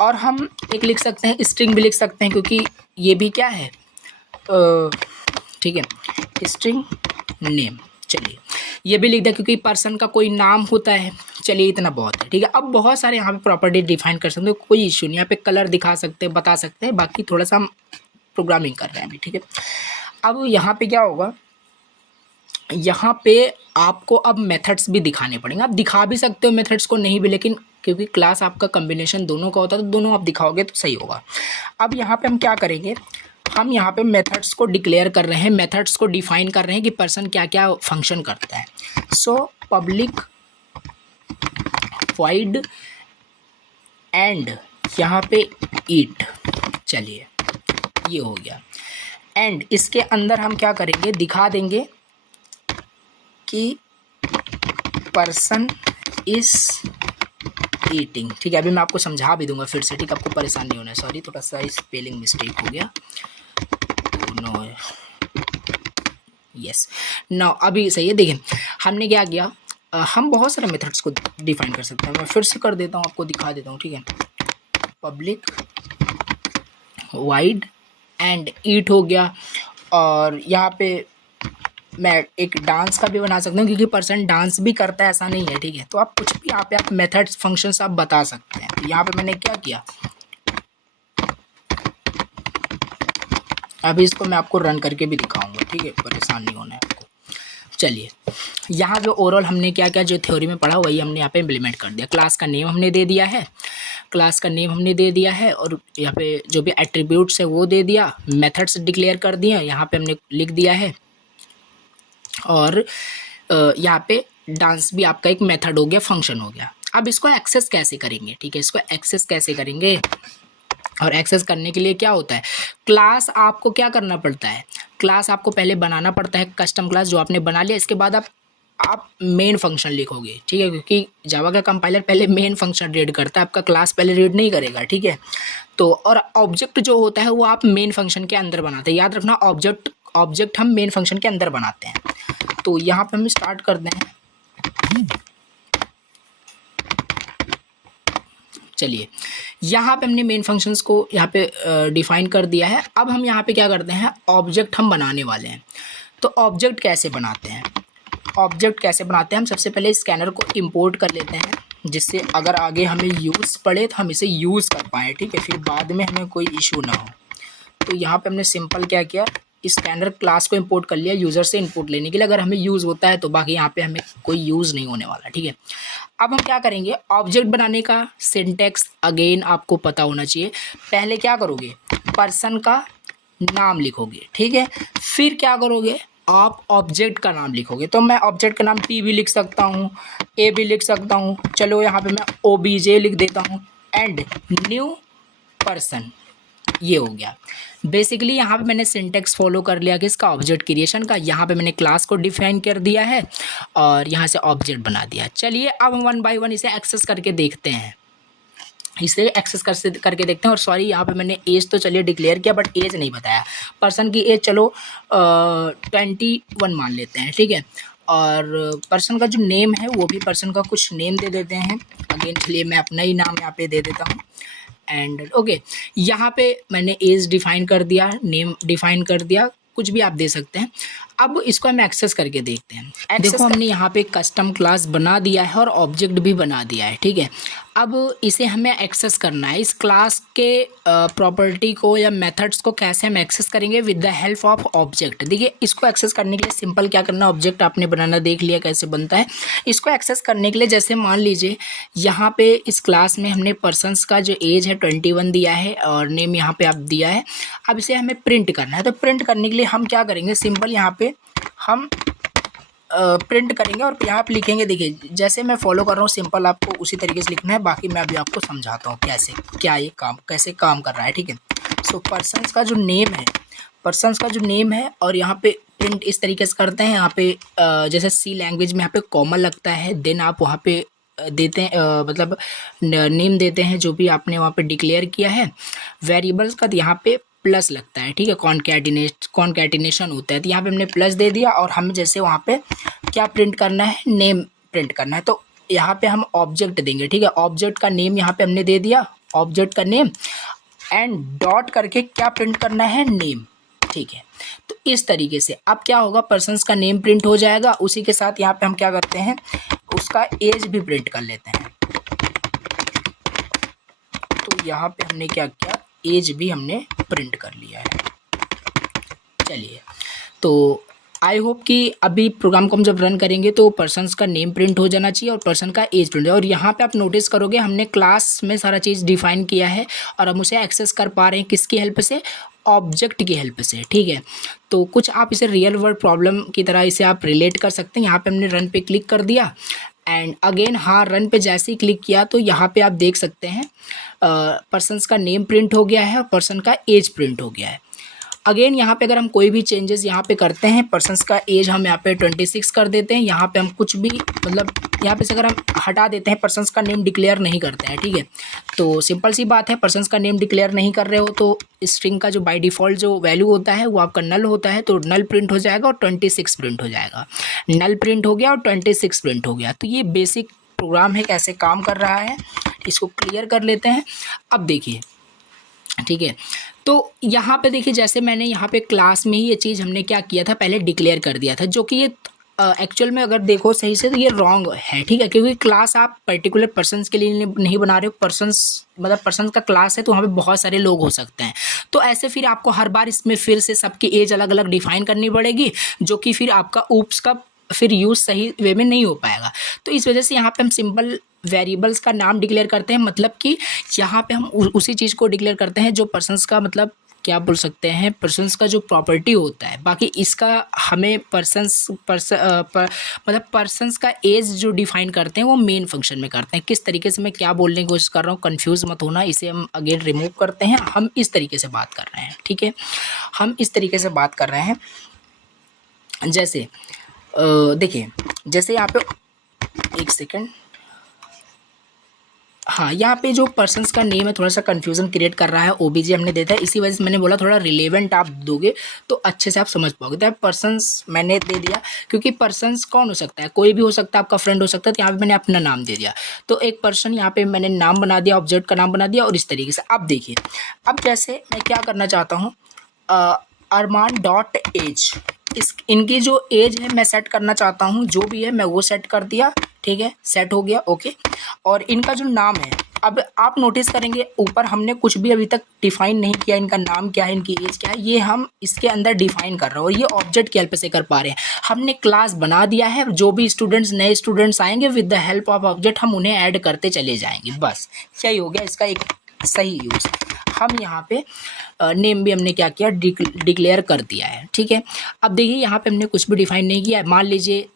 और हम एक लिख सकते हैं स्ट्रिंग भी लिख सकते हैं, क्योंकि ये भी क्या है, ठीक है, स्ट्रिंग नेम। चलिए ये भी लिख दिया क्योंकि पर्सन का कोई नाम होता है। चलिए इतना बहुत है, ठीक है। अब बहुत सारे यहाँ पे प्रॉपर्टी डिफाइन कर सकते हो, कोई इश्यू नहीं। यहाँ पे कलर दिखा सकते हैं, बता सकते हैं, बाकी थोड़ा सा हम प्रोग्रामिंग कर रहे हैं अभी, ठीक है। अब यहाँ पे क्या होगा, यहाँ पे आपको अब मेथड्स भी दिखाने पड़ेंगे। आप दिखा भी सकते हो मेथड्स को, नहीं भी, लेकिन क्योंकि क्लास आपका कम्बिनेशन दोनों का होता है तो दोनों आप दिखाओगे तो सही होगा। अब यहाँ पे हम क्या करेंगे, हम यहाँ पे मेथड्स को डिक्लेयर कर रहे हैं, मेथड्स को डिफाइन कर रहे हैं कि पर्सन क्या क्या फंक्शन करता है। सो पब्लिक void एंड यहाँ पे ईट। चलिए ये हो गया। एंड इसके अंदर हम क्या करेंगे, दिखा देंगे कि पर्सन इज ईटिंग, ठीक है। अभी मैं आपको समझा भी दूंगा फिर से, ठीक है, आपको परेशान नहीं होना है। सॉरी, थोड़ा सा स्पेलिंग मिस्टेक हो गया। नो, यस, नो, अभी सही है। देखिए हमने क्या किया, हम बहुत सारे मेथड्स को डिफाइन कर सकते हैं। मैं फिर से कर देता हूँ, आपको दिखा देता हूँ, ठीक है। पब्लिक वाइड एंड ईट हो गया, और यहाँ पे मैं एक डांस का भी बना सकता हूँ क्योंकि पर्सन डांस भी करता है, ऐसा नहीं है, ठीक है। तो आप कुछ भी आप मेथड्स फंक्शंस आप बता सकते हैं। तो यहाँ पे मैंने क्या किया, अभी इसको मैं आपको रन करके भी दिखाऊंगा, ठीक है, परेशान नहीं होना है आपको। चलिए यहाँ जो ओवरऑल हमने क्या क्या जो थ्योरी में पढ़ा वही हमने यहाँ पे इम्प्लीमेंट कर दिया। क्लास का नेम हमने दे दिया है, क्लास का नेम हमने दे दिया है, और यहाँ पे जो भी एट्रीब्यूट्स है वो दे दिया, मेथड्स डिक्लेयर कर दिए, यहाँ पे हमने लिख दिया है। और यहाँ पे डांस भी आपका एक मेथड हो गया, फंक्शन हो गया। अब इसको एक्सेस कैसे करेंगे, ठीक है, इसको एक्सेस कैसे करेंगे। और एक्सेस करने के लिए क्या होता है, क्लास आपको क्या करना पड़ता है, क्लास आपको पहले बनाना पड़ता है, कस्टम क्लास जो आपने बना लिया, इसके बाद आप मेन फंक्शन लिखोगे, ठीक है, क्योंकि जावा का कंपाइलर पहले मेन फंक्शन रीड करता है, आपका क्लास पहले रीड नहीं करेगा, ठीक है। तो और ऑब्जेक्ट जो होता है वो आप मेन फंक्शन के अंदर बनाते हैं, याद रखना, ऑब्जेक्ट हम मेन फंक्शन के अंदर बनाते हैं। तो यहाँ पे हम स्टार्ट करते हैं। चलिए यहाँ पे हमने मेन फंक्शंस को यहाँ पे डिफाइन कर दिया है। अब हम यहाँ पे क्या करते हैं, ऑब्जेक्ट हम बनाने वाले हैं। तो ऑब्जेक्ट कैसे बनाते हैं, ऑब्जेक्ट कैसे बनाते हैं, हम सबसे पहले स्कैनर को इंपोर्ट कर लेते हैं, जिससे अगर आगे हमें यूज़ पड़े तो हम इसे यूज़ कर पाएँ, ठीक है, फिर बाद में हमें कोई इशू ना हो। तो यहाँ पे हमने सिंपल क्या किया, स्कैनर क्लास को इंपोर्ट कर लिया यूज़र से इनपुट लेने के लिए, अगर हमें यूज़ होता है तो, बाकी यहाँ पे हमें कोई यूज़ नहीं होने वाला, ठीक है। अब हम क्या करेंगे, ऑब्जेक्ट बनाने का सिंटैक्स अगेन आपको पता होना चाहिए। पहले क्या करोगे, पर्सन का नाम लिखोगे, ठीक है, फिर क्या करोगे, आप ऑब्जेक्ट का नाम लिखोगे। तो मैं ऑब्जेक्ट का नाम पी भी लिख सकता हूँ, ए भी लिख सकता हूँ, चलो यहाँ पे मैं OBJ लिख देता हूँ, एंड न्यू पर्सन, ये हो गया। बेसिकली यहाँ पे मैंने सिंटेक्स फॉलो कर लिया कि इसका ऑब्जेक्ट क्रिएशन का, यहाँ पे मैंने क्लास को डिफाइन कर दिया है और यहाँ से ऑब्जेक्ट बना दिया। चलिए अब हम 1 बाय 1 इसे एक्सेस करके देखते हैं, इसे एक्सेस करके देखते हैं। और सॉरी, यहाँ पे मैंने एज तो चलिए डिक्लेयर किया बट एज नहीं बताया। पर्सन की एज चलो 21 मान लेते हैं, ठीक है। और पर्सन का जो नेम है वो भी पर्सन का कुछ नेम दे देते हैं। अगेन चलिए मैं अपना ही नाम यहाँ पे दे देता हूँ, एंड ओके, यहाँ पे मैंने एज डिफाइन कर दिया, नेम डिफाइन कर दिया, कुछ भी आप दे सकते हैं। अब इसको हम एक्सेस करके देखते हैं। देखो हमने यहाँ पे कस्टम क्लास बना दिया है और ऑब्जेक्ट भी बना दिया है, ठीक है। अब इसे हमें एक्सेस करना है, इस क्लास के प्रॉपर्टी को या मेथड्स को कैसे हम एक्सेस करेंगे, with the help of object. देखिए इसको एक्सेस करने के लिए सिंपल क्या करना, ऑब्जेक्ट आपने बनाना देख लिया कैसे बनता है। इसको एक्सेस करने के लिए जैसे मान लीजिए यहाँ पे इस क्लास में हमने पर्सनस का जो एज है 21 दिया है और नेम यहाँ पे आप दिया है। अब इसे हमें प्रिंट करना है, तो प्रिंट करने के लिए हम क्या करेंगे, सिंपल यहाँ पे हम प्रिंट करेंगे और यहाँ पे लिखेंगे। देखिए जैसे मैं फॉलो कर रहा हूँ, सिंपल आपको उसी तरीके से लिखना है, बाकी मैं अभी आपको समझाता हूँ कैसे क्या ये काम कैसे काम कर रहा है, ठीक है। सो पर्सन्स का जो नेम है, पर्सन्स का जो नेम है, और यहाँ पे प्रिंट इस तरीके से करते हैं। यहाँ पे जैसे सी लैंग्वेज में यहाँ पे कॉमा लगता है, देन आप वहाँ पे देते हैं मतलब नेम देते हैं जो भी आपने वहाँ पे डिक्लेयर किया है। वेरिएबल्स का यहाँ पे प्लस लगता है, ठीक है, कॉन्कैटिनेशन होता है। तो यहाँ पे हमने प्लस दे दिया और हमें जैसे वहाँ पे क्या प्रिंट करना है, नेम प्रिंट करना है। तो यहाँ पे हम ऑब्जेक्ट देंगे, ठीक है, ऑब्जेक्ट का नेम यहाँ पे हमने दे दिया, ऑब्जेक्ट का नेम, एंड डॉट करके क्या प्रिंट करना है, नेम, ठीक है। तो इस तरीके से अब क्या होगा, पर्सन्स का नेम प्रिंट हो जाएगा, उसी के साथ यहाँ पे हम क्या करते हैं, उसका एज भी प्रिंट कर लेते हैं। तो यहाँ पे हमने क्या किया, एज भी हमने प्रिंट कर लिया है। चलिए, तो आई होप कि अभी प्रोग्राम को हम जब रन करेंगे तो पर्सन्स का नेम प्रिंट हो जाना चाहिए और पर्सन का एज प्रिंट। और यहाँ पे आप नोटिस करोगे हमने क्लास में सारा चीज़ डिफाइन किया है और हम उसे एक्सेस कर पा रहे हैं किसकी हेल्प से, ऑब्जेक्ट की हेल्प से, ठीक है। तो कुछ आप इसे रियल वर्ल्ड प्रॉब्लम की तरह इसे आप रिलेट कर सकते हैं। यहाँ पे हमने रन पे क्लिक कर दिया एंड अगेन हाँ, रन पे जैसे ही क्लिक किया तो यहाँ पे आप देख सकते हैं पर्सन्स का नेम प्रिंट हो गया है और पर्सन का एज प्रिंट हो गया है। अगेन यहाँ पे अगर हम कोई भी चेंजेस यहाँ पे करते हैं, पर्सन्स का एज हम यहाँ पे 26 कर देते हैं, यहाँ पे हम कुछ भी मतलब यहाँ पे से अगर हम हटा देते हैं, पर्सन्स का नेम डिक्लेयर नहीं करते हैं, ठीक है। तो सिंपल सी बात है, पर्सन्स का नेम डिक्लेयर नहीं कर रहे हो तो स्ट्रिंग का जो बाय डिफ़ॉल्ट जो वैल्यू होता है वो आपका नल होता है, तो नल प्रिंट हो जाएगा और 26 प्रिंट हो जाएगा। नल प्रिंट हो गया और 26 प्रिंट हो गया। तो ये बेसिक प्रोग्राम है, कैसे काम कर रहा है इसको क्लियर कर लेते हैं। अब देखिए, ठीक है, तो यहाँ पे देखिए जैसे मैंने यहाँ पे क्लास में ही ये चीज़ हमने क्या किया था, पहले डिक्लेयर कर दिया था, जो कि ये एक्चुअल में अगर देखो सही से तो ये रॉन्ग है, ठीक है। क्योंकि क्लास आप पर्टिकुलर पर्सन्स के लिए नहीं बना रहे हो, पर्सन्स मतलब पर्सन्स का क्लास है तो वहाँ पे बहुत सारे लोग हो सकते हैं। तो ऐसे फिर आपको हर बार इसमें फिर से सबकी एज अलग अलग डिफाइन करनी पड़ेगी, जो कि फिर आपका ऊप्स का फिर यूज़ सही वे में नहीं हो पाएगा। तो इस वजह से यहाँ पे हम सिंपल वेरिएबल्स का नाम डिक्लेयर करते हैं, मतलब कि यहाँ पे हम उसी चीज़ को डिक्लेयर करते हैं जो पर्सन्स का मतलब क्या बोल सकते हैं, पर्सन्स का जो प्रॉपर्टी होता है। बाकी इसका हमें मतलब पर्सन्स का एज जो डिफाइन करते हैं वो मेन फंक्शन में करते हैं। किस तरीके से मैं क्या बोलने की कोशिश कर रहा हूँ, कंफ्यूज मत होना, इसे हम अगेन रिमूव करते हैं। हम इस तरीके से बात कर रहे हैं, ठीक है, हम इस तरीके से बात कर रहे हैं। जैसे देखिए, जैसे यहाँ पे एक सेकेंड, हाँ, यहाँ पे जो पर्सन्स का नेम है थोड़ा सा कन्फ्यूज़न क्रिएट कर रहा है, ओबीजे हमने देता है, इसी वजह से मैंने बोला थोड़ा रिलेवेंट आप दोगे तो अच्छे से आप समझ पाओगे। तो पर्सन्स मैंने दे दिया, क्योंकि पर्सन्स कौन हो सकता है, कोई भी हो सकता है, आपका फ्रेंड हो सकता है। तो यहाँ पे मैंने अपना नाम दे दिया, तो एक पर्सन यहाँ पे मैंने नाम बना दिया, ऑब्जेक्ट का नाम बना दिया। और इस तरीके से अब देखिए, अब जैसे मैं क्या करना चाहता हूँ, अरमान डॉट एज, इनकी जो एज है मैं सेट करना चाहता हूँ, जो भी है मैं वो सेट कर दिया, ठीक है, सेट हो गया, ओके। और इनका जो नाम है, अब आप नोटिस करेंगे ऊपर हमने कुछ भी अभी तक डिफाइन नहीं किया, इनका नाम क्या है, इनकी एज क्या है, ये हम इसके अंदर डिफाइन कर रहे हैं और ये ऑब्जेक्ट की हेल्प से कर पा रहे हैं। हमने क्लास बना दिया है, जो भी स्टूडेंट्स नए स्टूडेंट्स आएंगे with the help of object हम उन्हें ऐड करते चले जाएंगे, बस यही हो गया इसका एक सही यूज़। हम यहाँ पे नेम भी हमने क्या किया, डिक्लेयर कर दिया है, ठीक है। अब देखिए यहाँ पे हमने कुछ भी डिफाइन नहीं किया है, मान लीजिए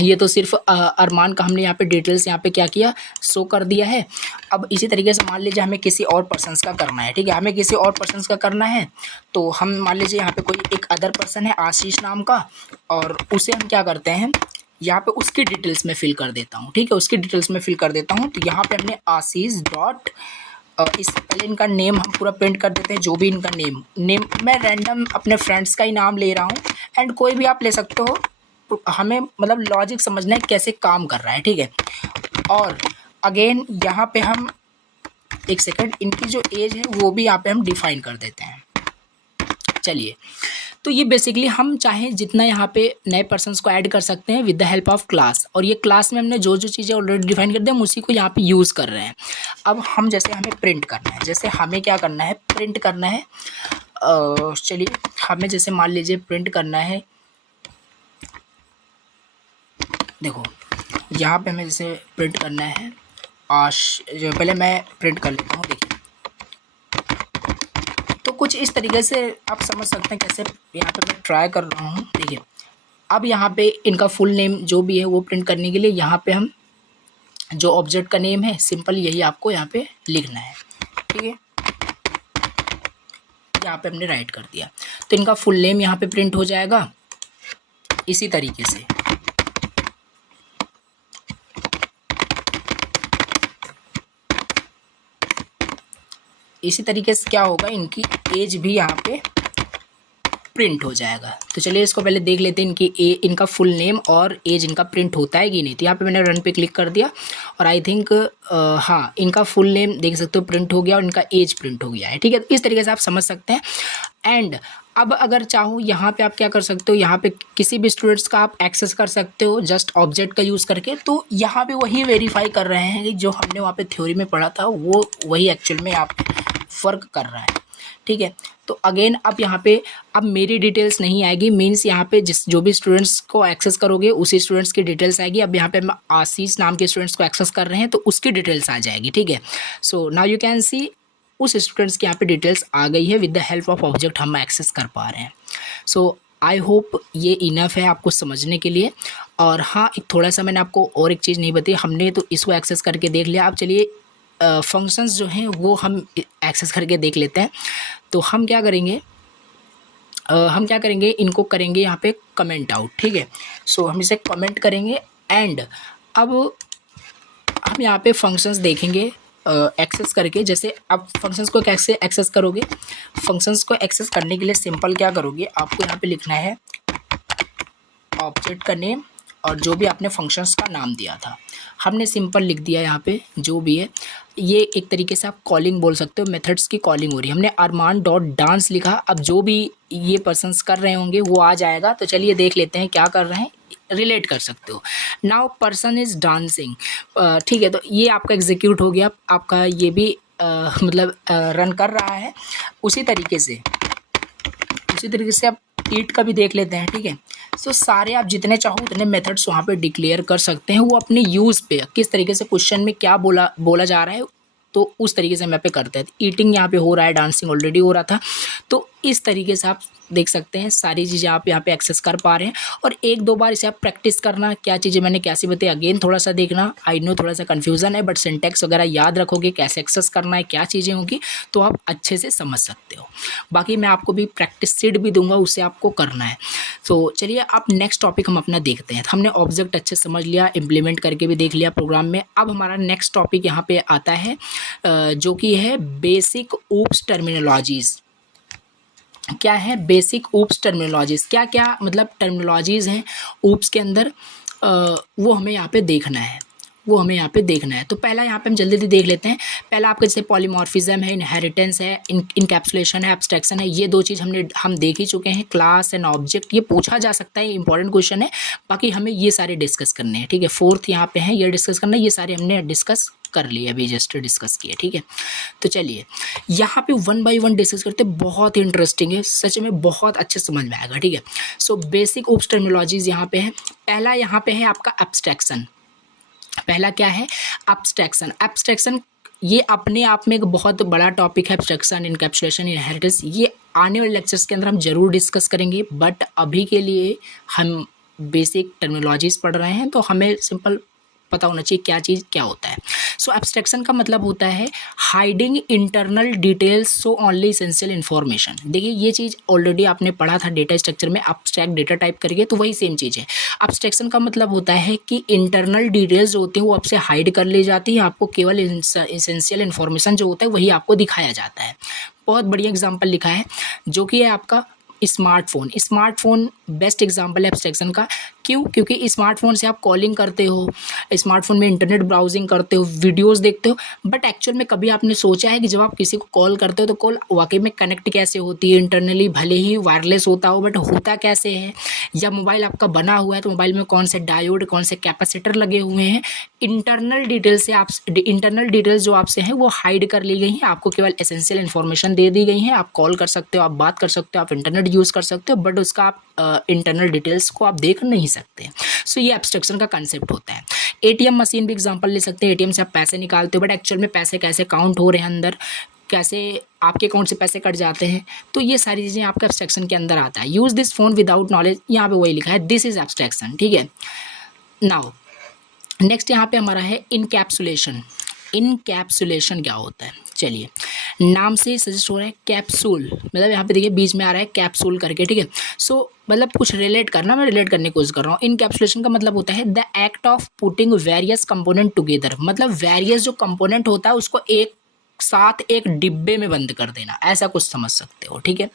ये तो सिर्फ अरमान का हमने यहाँ पे डिटेल्स यहाँ पे क्या किया, शो कर दिया है। अब इसी तरीके से मान लीजिए हमें किसी और पर्सन्स का करना है, ठीक है, हमें किसी और पर्सन्स का करना है, तो हम मान लीजिए यहाँ पे कोई एक अदर पर्सन है आशीष नाम का, और उसे हम क्या करते हैं, यहाँ पे उसकी डिटेल्स में फिल कर देता हूँ, ठीक है, उसकी डिटेल्स में फिल कर देता हूँ। तो यहाँ पे हमने आशीष डॉट, इससे पहले इनका नेम हम पूरा प्रिंट कर देते हैं, जो भी इनका नेम मैं रैंडम अपने फ्रेंड्स का ही नाम ले रहा हूँ, एंड कोई भी आप ले सकते हो, हमें मतलब लॉजिक समझना है कैसे काम कर रहा है, ठीक है। और अगेन यहाँ पे हम एक सेकंड, इनकी जो एज है वो भी यहाँ पे हम डिफाइन कर देते हैं। चलिए, तो ये बेसिकली हम चाहें जितना यहाँ पे नए पर्सन्स को ऐड कर सकते हैं with the help of class, और ये क्लास में हमने जो जो चीज़ें ऑलरेडी डिफाइन कर दी हम उसी को यहाँ पे यूज़ कर रहे हैं। अब हम जैसे हमें प्रिंट करना है, जैसे हमें क्या करना है, प्रिंट करना है, चलिए हमें जैसे मान लीजिए प्रिंट करना है, देखो यहाँ पे हमें जैसे प्रिंट करना है जो पहले मैं प्रिंट कर लेता हूँ, देखिए तो कुछ इस तरीके से आप समझ सकते हैं कैसे यहाँ पे मैं ट्राई कर रहा हूँ। देखिए अब यहाँ पे इनका फुल नेम जो भी है वो प्रिंट करने के लिए यहाँ पे हम जो ऑब्जेक्ट का नेम है सिंपल यही आपको यहाँ पे लिखना है, ठीक है, यहाँ पे हमने राइट कर दिया, तो इनका फुल नेम यहाँ पे प्रिंट हो जाएगा। इसी तरीके से क्या होगा, इनकी एज भी यहाँ पे प्रिंट हो जाएगा। तो चलिए इसको पहले देख लेते हैं, इनका फुल नेम और एज इनका प्रिंट होता है कि नहीं। तो यहाँ पे मैंने रन पे क्लिक कर दिया और आई थिंक हाँ, इनका फुल नेम देख सकते हो प्रिंट हो गया और इनका एज प्रिंट हो गया है, ठीक है। तो इस तरीके से आप समझ सकते हैं। एंड अब अगर चाहो यहाँ पे आप क्या कर सकते हो, यहाँ पे किसी भी स्टूडेंट्स का आप एक्सेस कर सकते हो जस्ट ऑब्जेक्ट का यूज़ करके। तो यहाँ पे वही वेरीफाई कर रहे हैं कि जो हमने वहाँ पे थ्योरी में पढ़ा था वो वही एक्चुअल में आप फ़र्क कर रहा है, ठीक है। तो अगेन अब यहाँ पे अब मेरी डिटेल्स नहीं आएगी, मीन्स यहाँ पे जिस जो भी स्टूडेंट्स को एक्सेस करोगे उसी स्टूडेंट्स की डिटेल्स आएगी। अब यहाँ पे हम आशीष नाम के स्टूडेंट्स को एक्सेस कर रहे हैं तो उसकी डिटेल्स आ जाएगी, ठीक है। So now you can see उस स्टूडेंट्स की यहाँ पे डिटेल्स आ गई है, with the help of object हम एक्सेस कर पा रहे हैं। सो आई होप ये इनफ है आपको समझने के लिए। और हाँ, एक थोड़ा सा मैंने आपको और एक चीज़ नहीं बताई, हमने तो इसको एक्सेस करके देख लिया। अब चलिए फंक्शंस जो हैं वो हम एक्सेस करके देख लेते हैं। तो हम क्या करेंगे, इनको करेंगे यहाँ पे कमेंट आउट, ठीक है। सो हम इसे कमेंट करेंगे एंड अब हम यहाँ पे फंक्शंस देखेंगे एक्सेस करके। जैसे आप फंक्शंस को कैसे एक्सेस करोगे, फंक्शंस को एक्सेस करने के लिए सिंपल क्या करोगे, आपको यहाँ पे लिखना है ऑब्जेक्ट का नेम और जो भी आपने फंक्शंस का नाम दिया था हमने सिंपल लिख दिया यहाँ पे जो भी है। ये एक तरीके से आप कॉलिंग बोल सकते हो, मेथड्स की कॉलिंग हो रही है। हमने अरमान डॉट डांस लिखा, अब जो भी ये पर्सन्स कर रहे होंगे वो आ जाएगा। तो चलिए देख लेते हैं क्या कर रहे हैं, रिलेट कर सकते हो। नाउ पर्सन इज़ डांसिंग, ठीक है। तो ये आपका एग्जीक्यूट हो गया, आपका ये भी मतलब रन कर रहा है। उसी तरीके से आप ईट का भी देख लेते हैं, ठीक है। सो सारे आप जितने चाहो उतने मेथड्स वहाँ पे डिक्लेयर कर सकते हैं, वो अपने यूज़ पे किस तरीके से क्वेश्चन में क्या बोला जा रहा है तो उस तरीके से हम यहाँ पे करते हैं। ईटिंग यहाँ पे हो रहा है, डांसिंग ऑलरेडी हो रहा था, तो इस तरीके से आप देख सकते हैं सारी चीज़ें आप यहाँ पे एक्सेस कर पा रहे हैं। और एक दो बार इसे आप प्रैक्टिस करना, क्या चीज़ें मैंने कैसे बताई अगेन थोड़ा सा देखना। आई नो थोड़ा सा कन्फ्यूज़न है, बट सिंटेक्स वगैरह याद रखोगे, कैसे एक्सेस करना है, क्या चीज़ें होंगी, तो आप अच्छे से समझ सकते हो। बाकी मैं आपको भी प्रैक्टिस सीट भी दूंगा, उससे आपको करना है। तो चलिए आप नेक्स्ट टॉपिक हम अपना देखते हैं। हमने ऑब्जेक्ट अच्छे समझ लिया, इम्प्लीमेंट करके भी देख लिया प्रोग्राम में। अब हमारा नेक्स्ट टॉपिक यहाँ पे आता है जो कि है बेसिक ऊप्स टर्मिनोलॉजीज़। क्या है बेसिक ऊप्स टर्मिनोलॉजीज़, क्या क्या मतलब टर्मिनोलॉजीज़ हैं ऊप्स के अंदर, वो हमें यहाँ पे देखना है। तो पहला यहाँ पे हम जल्दी देख लेते हैं। पहला आपका जैसे पॉलीमॉर्फिज्म है, इनहेरिटेंस है, इनकैप्सुलेशन है, एब्स्ट्रैक्शन है। ये दो चीज़ हम देख ही चुके हैं। क्लास एंड ऑब्जेक्ट ये पूछा जा सकता है, इंपॉर्टेंट क्वेश्चन है। बाकी हमें ये सारे डिस्कस करने हैं, ठीक है। फोर्थ यहाँ पे है ये डिस्कस करना है, ये सारे हमने डिस्कस कर लिए, अभी जस्ट डिस्कस किए, ठीक है। तो चलिए यहाँ पे वन बाय वन डिस्कस करते हैं, बहुत ही इंटरेस्टिंग है, सच में बहुत अच्छे समझ में आएगा, ठीक है। सो बेसिक ऊप्स टर्मिनोलॉजीज यहाँ पे है। पहला यहाँ पे है आपका एब्स्ट्रैक्शन। पहला क्या है एब्स्ट्रैक्शन ये अपने आप में एक बहुत बड़ा टॉपिक है। एब्स्ट्रैक्शन, इनकैप्सुलेशन, इनहेरिटेंस, ये आने वाले लेक्चर्स के अंदर हम जरूर डिस्कस करेंगे, बट अभी के लिए हम बेसिक टर्मिनोलॉजीज पढ़ रहे हैं तो हमें सिंपल पता होना चाहिए क्या चीज़ क्या होता है। सो एब्स्ट्रैक्शन का मतलब होता है hiding internal details so only essential information. देखिए ये चीज़ ऑलरेडी आपने पढ़ा था डेटा स्ट्रक्चर में, एब्स्ट्रैक्ट डेटा टाइप करके, तो वही सेम चीज़ है। एब्स्ट्रैक्शन का मतलब होता है कि इंटरनल डिटेल्स जो होती हैं वो आपसे हाइड कर ली जाती है, आपको केवल एसेंशियल इन्फॉर्मेशन जो होता है वही आपको दिखाया जाता है। बहुत बढ़िया एग्जाम्पल लिखा है जो कि है आपका स्मार्टफोन बेस्ट एग्जांपल है एब्स्ट्रैक्शन का। क्यों? क्योंकि स्मार्टफोन से आप कॉलिंग करते हो, स्मार्टफोन में इंटरनेट ब्राउजिंग करते हो, वीडियोस देखते हो, बट एक्चुअल में कभी आपने सोचा है कि जब आप किसी को कॉल करते हो तो कॉल वाकई में कनेक्ट कैसे होती है इंटरनली, भले ही वायरलेस होता हो बट होता कैसे है। या मोबाइल आपका बना हुआ है तो मोबाइल में कौन से डायोड, कौन से कैपेसिटर लगे हुए हैं, इंटरनल डिटेल्स जो आपसे हैं वो हाइड कर ली गई हैं, आपको केवल एसेंशियल इन्फॉर्मेशन दे दी गई हैं। आप कॉल कर सकते हो, आप बात कर सकते हो, आप इंटरनेट यूज़ कर सकते हो, बट उसका आप इंटरनल डिटेल्स को आप देख नहीं सकते। सो ये एब्स्ट्रैक्शन का कंसेप्ट होता है। एटीएम मशीन भी एग्जांपल ले सकते हैं, एटीएम से आप पैसे निकालते हो बट एक्चुअल में पैसे कैसे काउंट हो रहे हैं अंदर, कैसे आपके अकाउंट से पैसे कट जाते हैं, तो ये सारी चीज़ें आपका एब्स्ट्रैक्शन के अंदर आता है। Use this phone without knowledge, यहाँ पे वही लिखा है, दिस इज एब्स्ट्रैक्शन, ठीक है। नाउ नेक्स्ट यहाँ पे हमारा है इनकैप्सुलेशन। इनकैप्सुलेशन क्या होता है, चलिए नाम से सजेस्ट हो रहा है कैप्सूल, मतलब यहाँ पे देखिए बीच में आ रहा है कैप्सूल करके, ठीक है। सो मतलब कुछ रिलेट करना, मैं रिलेट करने की कोशिश कर रहा हूँ। इनकैप्सुलेशन का मतलब होता है the act of putting various component together, मतलब वेरियस जो कंपोनेंट होता है उसको एक साथ एक डिब्बे में बंद कर देना, ऐसा कुछ समझ सकते हो, ठीक है।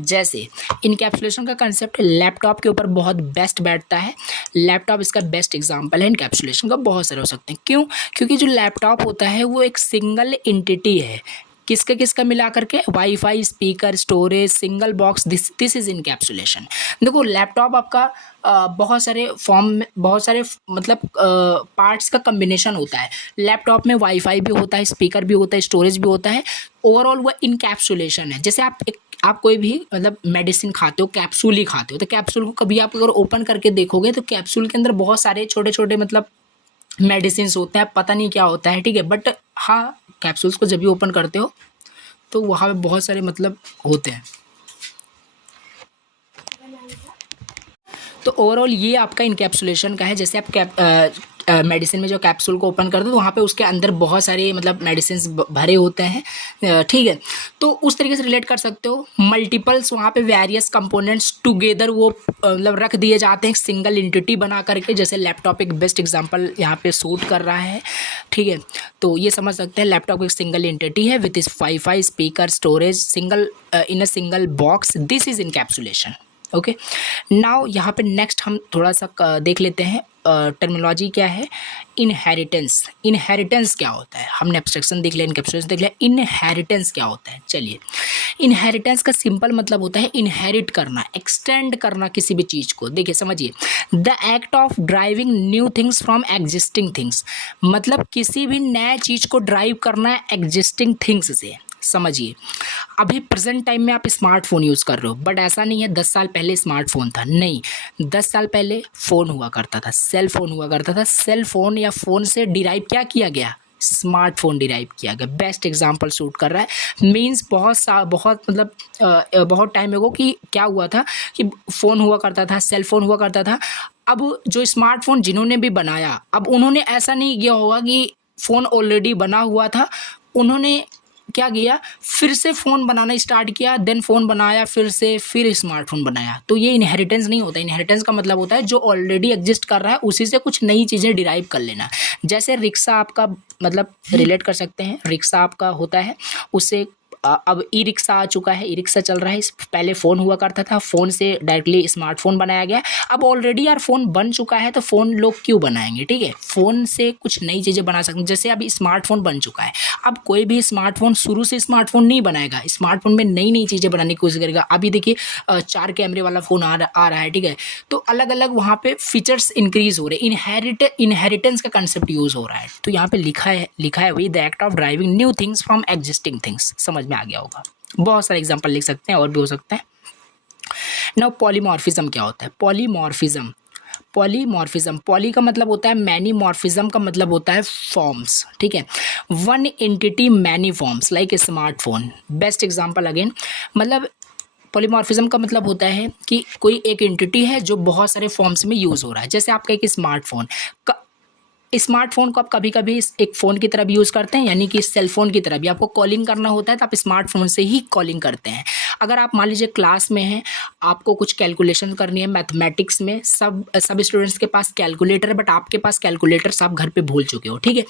जैसे इनकैप्सुलेशन का कंसेप्ट लैपटॉप के ऊपर बहुत बेस्ट बैठता है, लैपटॉप इसका बेस्ट एग्जांपल है इनकैप्सुलेशन का। बहुत सारे हो सकते हैं, क्यों? क्योंकि जो लैपटॉप होता है वो एक सिंगल एंटिटी है, किसका किसका मिला करके, wifi, speaker, storage, single box, this is encapsulation. देखो लैपटॉप आपका बहुत सारे फॉर्म में, बहुत सारे मतलब पार्ट्स का कम्बिनेशन होता है। लैपटॉप में वाईफाई भी होता है, स्पीकर भी होता है, स्टोरेज भी होता है। ओवरऑल वह इनकैप्सुलेशन है। जैसे आप कोई भी मतलब मेडिसिन खाते हो, कैप्सूल ही खाते हो, तो कैप्सूल को कभी आप अगर ओपन करके देखोगे तो कैप्सूल के अंदर बहुत सारे छोटे छोटे मतलब मेडिसिन होते हैं, पता नहीं क्या होता है, ठीक है। बट हाँ, कैप्सूल्स को जब भी ओपन करते हो तो वहाँ पे बहुत सारे मतलब होते हैं। तो ओवरऑल ये आपका इनकैप्सुलेशन का है। जैसे आप मेडिसिन में जो कैप्सूल को ओपन कर दो तो वहाँ पे उसके अंदर बहुत सारे मतलब मेडिसिन भरे होते हैं, ठीक है। तो उस तरीके से रिलेट कर सकते हो। मल्टीपल्स वहाँ पे वेरियस कंपोनेंट्स टुगेदर वो मतलब रख दिए जाते हैं सिंगल एंटिटी बना करके। जैसे लैपटॉप एक बेस्ट एग्जांपल यहाँ पे सूट कर रहा है, ठीक है। तो ये समझ सकते हैं लैपटॉप एक सिंगल एंटिटी है विथ इस wifi, speaker, storage, single in a single box, this is encapsulation. Okay, now यहाँ पे नेक्स्ट हम थोड़ा सा देख लेते हैं टर्मिनोलॉजी क्या है। इनहेरिटेंस, इनहेरिटेंस क्या होता है, हमने एब्स्ट्रैक्शन देख लिया, इनकैप्सुलेशन देख लिया, इनहेरिटेंस क्या होता है। चलिए, इनहेरिटेंस का सिंपल मतलब होता है इनहेरिट करना, एक्सटेंड करना किसी भी चीज़ को। देखिए समझिए, the act of driving new things from existing things, मतलब किसी भी नए चीज़ को ड्राइव करना है एग्जिस्टिंग थिंग्स से। समझिए, अभी प्रेजेंट टाइम में आप स्मार्टफोन यूज़ कर रहे हो, बट ऐसा नहीं है 10 साल पहले स्मार्टफोन था, नहीं। 10 साल पहले फ़ोन हुआ करता था, सेल फोन हुआ करता था। सेल फोन या फ़ोन से डिराइव क्या किया गया, स्मार्टफोन डिराइव किया गया। बेस्ट एग्जांपल शूट कर रहा है। मींस बहुत मतलब बहुत टाइम एगो कि क्या हुआ था कि फ़ोन हुआ करता था, सेल फोन हुआ करता था। अब जो स्मार्टफोन जिन्होंने भी बनाया, अब उन्होंने ऐसा नहीं किया होगा कि फ़ोन ऑलरेडी बना हुआ था, उन्होंने क्या किया, फिर से फ़ोन बनाना स्टार्ट किया, देन फ़ोन बनाया, फिर से फिर स्मार्टफोन बनाया। तो ये इनहेरिटेंस नहीं होता। इनहेरिटेंस का मतलब होता है जो ऑलरेडी एग्जिस्ट कर रहा है उसी से कुछ नई चीज़ें डिराइव कर लेना। जैसे रिक्शा आपका मतलब रिलेट कर सकते हैं, रिक्शा आपका होता है, उससे अब ई रिक्शा आ चुका है, ई रिक्शा चल रहा है। पहले फ़ोन हुआ करता था, फ़ोन से डायरेक्टली स्मार्टफोन बनाया गया। अब ऑलरेडी यार फ़ोन बन चुका है तो फ़ोन लोग क्यों बनाएंगे, ठीक है। फ़ोन से कुछ नई चीज़ें बना सकते हैं। जैसे अभी स्मार्टफोन बन चुका है, अब कोई भी स्मार्टफोन शुरू से स्मार्टफोन नहीं बनाएगा, स्मार्टफोन में नई नई चीज़ें बनाने की कोशिश करेगा। अभी देखिए 4 कैमरे वाला फ़ोन आ रहा है, ठीक है। तो अलग अलग वहाँ पे फीचर्स इंक्रीज हो रहे हैं, इनहेरिटेंस का कंसेप्ट यूज़ हो रहा है। तो यहाँ पे लिखा है वही, the act of driving new things from existing things. समझ में आ गया होगा। बहुत सारे एग्जाम्पल लिख सकते हैं और भी हो सकता है। नाउ पॉलीमॉर्फिज्म क्या होता है, पॉलीमॉर्फिज्म, पॉली का मतलब होता है मैनी, मॉर्फिज्म का मतलब होता है फॉर्म्स, ठीक है। One entity many forms like a smartphone. Best example again, मतलब पॉलीमॉर्फिज्म का मतलब होता है कि कोई एक एंटिटी है जो बहुत सारे फॉर्म्स में यूज़ हो रहा है। जैसे आपका एक स्मार्टफोन को आप कभी कभी एक फ़ोन की तरह भी यूज़ करते हैं, यानी कि सेल फोन की तरह भी आपको कॉलिंग करना होता है तो आप स्मार्टफोन से ही कॉलिंग करते हैं। अगर आप मान लीजिए क्लास में हैं, आपको कुछ कैलकुलेशन करनी है मैथमेटिक्स में, सब स्टूडेंट्स के पास कैलकुलेटर है, बट आपके पास कैलकुलेटर सब घर पे भूल चुके हो, ठीक है।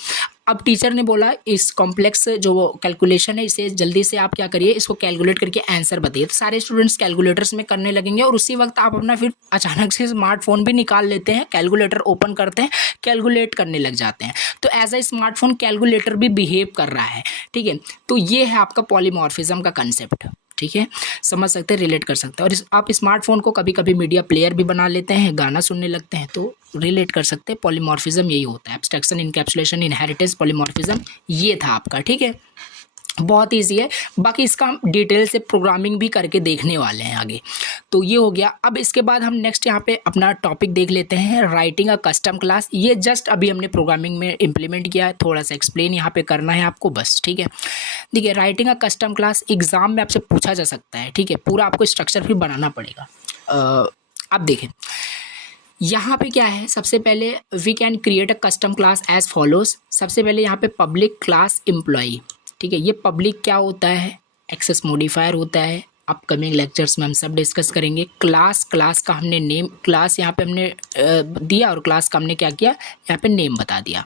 अब टीचर ने बोला इस कॉम्प्लेक्स जो कैलकुलेशन है इसे जल्दी से आप क्या करिए, इसको कैलकुलेट करके आंसर बताइए। तो सारे स्टूडेंट्स कैलकुलेटर्स में करने लगेंगे और उसी वक्त आप अपना फिर अचानक से स्मार्टफोन भी निकाल लेते हैं, कैलकुलेटर ओपन करते हैं, कैलकुलेट करने लग जाते हैं। तो एज अ स्मार्टफोन कैलकुलेटर भी बिहेव कर रहा है, ठीक है। तो ये है आपका पॉलीमॉर्फिज्म का कंसेप्ट, ठीक है। समझ सकते हैं, रिलेट कर सकते हैं। और आप स्मार्टफोन को कभी कभी मीडिया प्लेयर भी बना लेते हैं, गाना सुनने लगते हैं, तो रिलेट कर सकते हैं। पॉलीमॉर्फिज्म यही होता है, एब्स्ट्रैक्शन, इनकैप्सुलेशन, इनहेरिटेंस, पॉलीमॉर्फिज्म, ये था आपका, ठीक है। बहुत ईजी है, बाकी इसका हम डिटेल से प्रोग्रामिंग भी करके देखने वाले हैं आगे। तो ये हो गया। अब इसके बाद हम नेक्स्ट यहाँ पे अपना टॉपिक देख लेते हैं, राइटिंग अ कस्टम क्लास। ये जस्ट अभी हमने प्रोग्रामिंग में इम्प्लीमेंट किया है, थोड़ा सा एक्सप्लेन यहाँ पे करना है आपको बस, ठीक है। देखिए, writing a custom class exam में आपसे पूछा जा सकता है, ठीक है। पूरा आपको स्ट्रक्चर फिर बनाना पड़ेगा। अब देखें यहाँ पे क्या है, सबसे पहले we can create a custom class as follows. सबसे पहले यहाँ पे पब्लिक क्लास एम्प्लॉई, ठीक है। ये पब्लिक क्या होता है, एक्सेस मॉडिफायर होता है, अपकमिंग लेक्चर्स में हम सब डिस्कस करेंगे। क्लास का हमने नेम, क्लास यहाँ पे हमने दिया और क्लास का हमने क्या किया, यहाँ पे नेम बता दिया।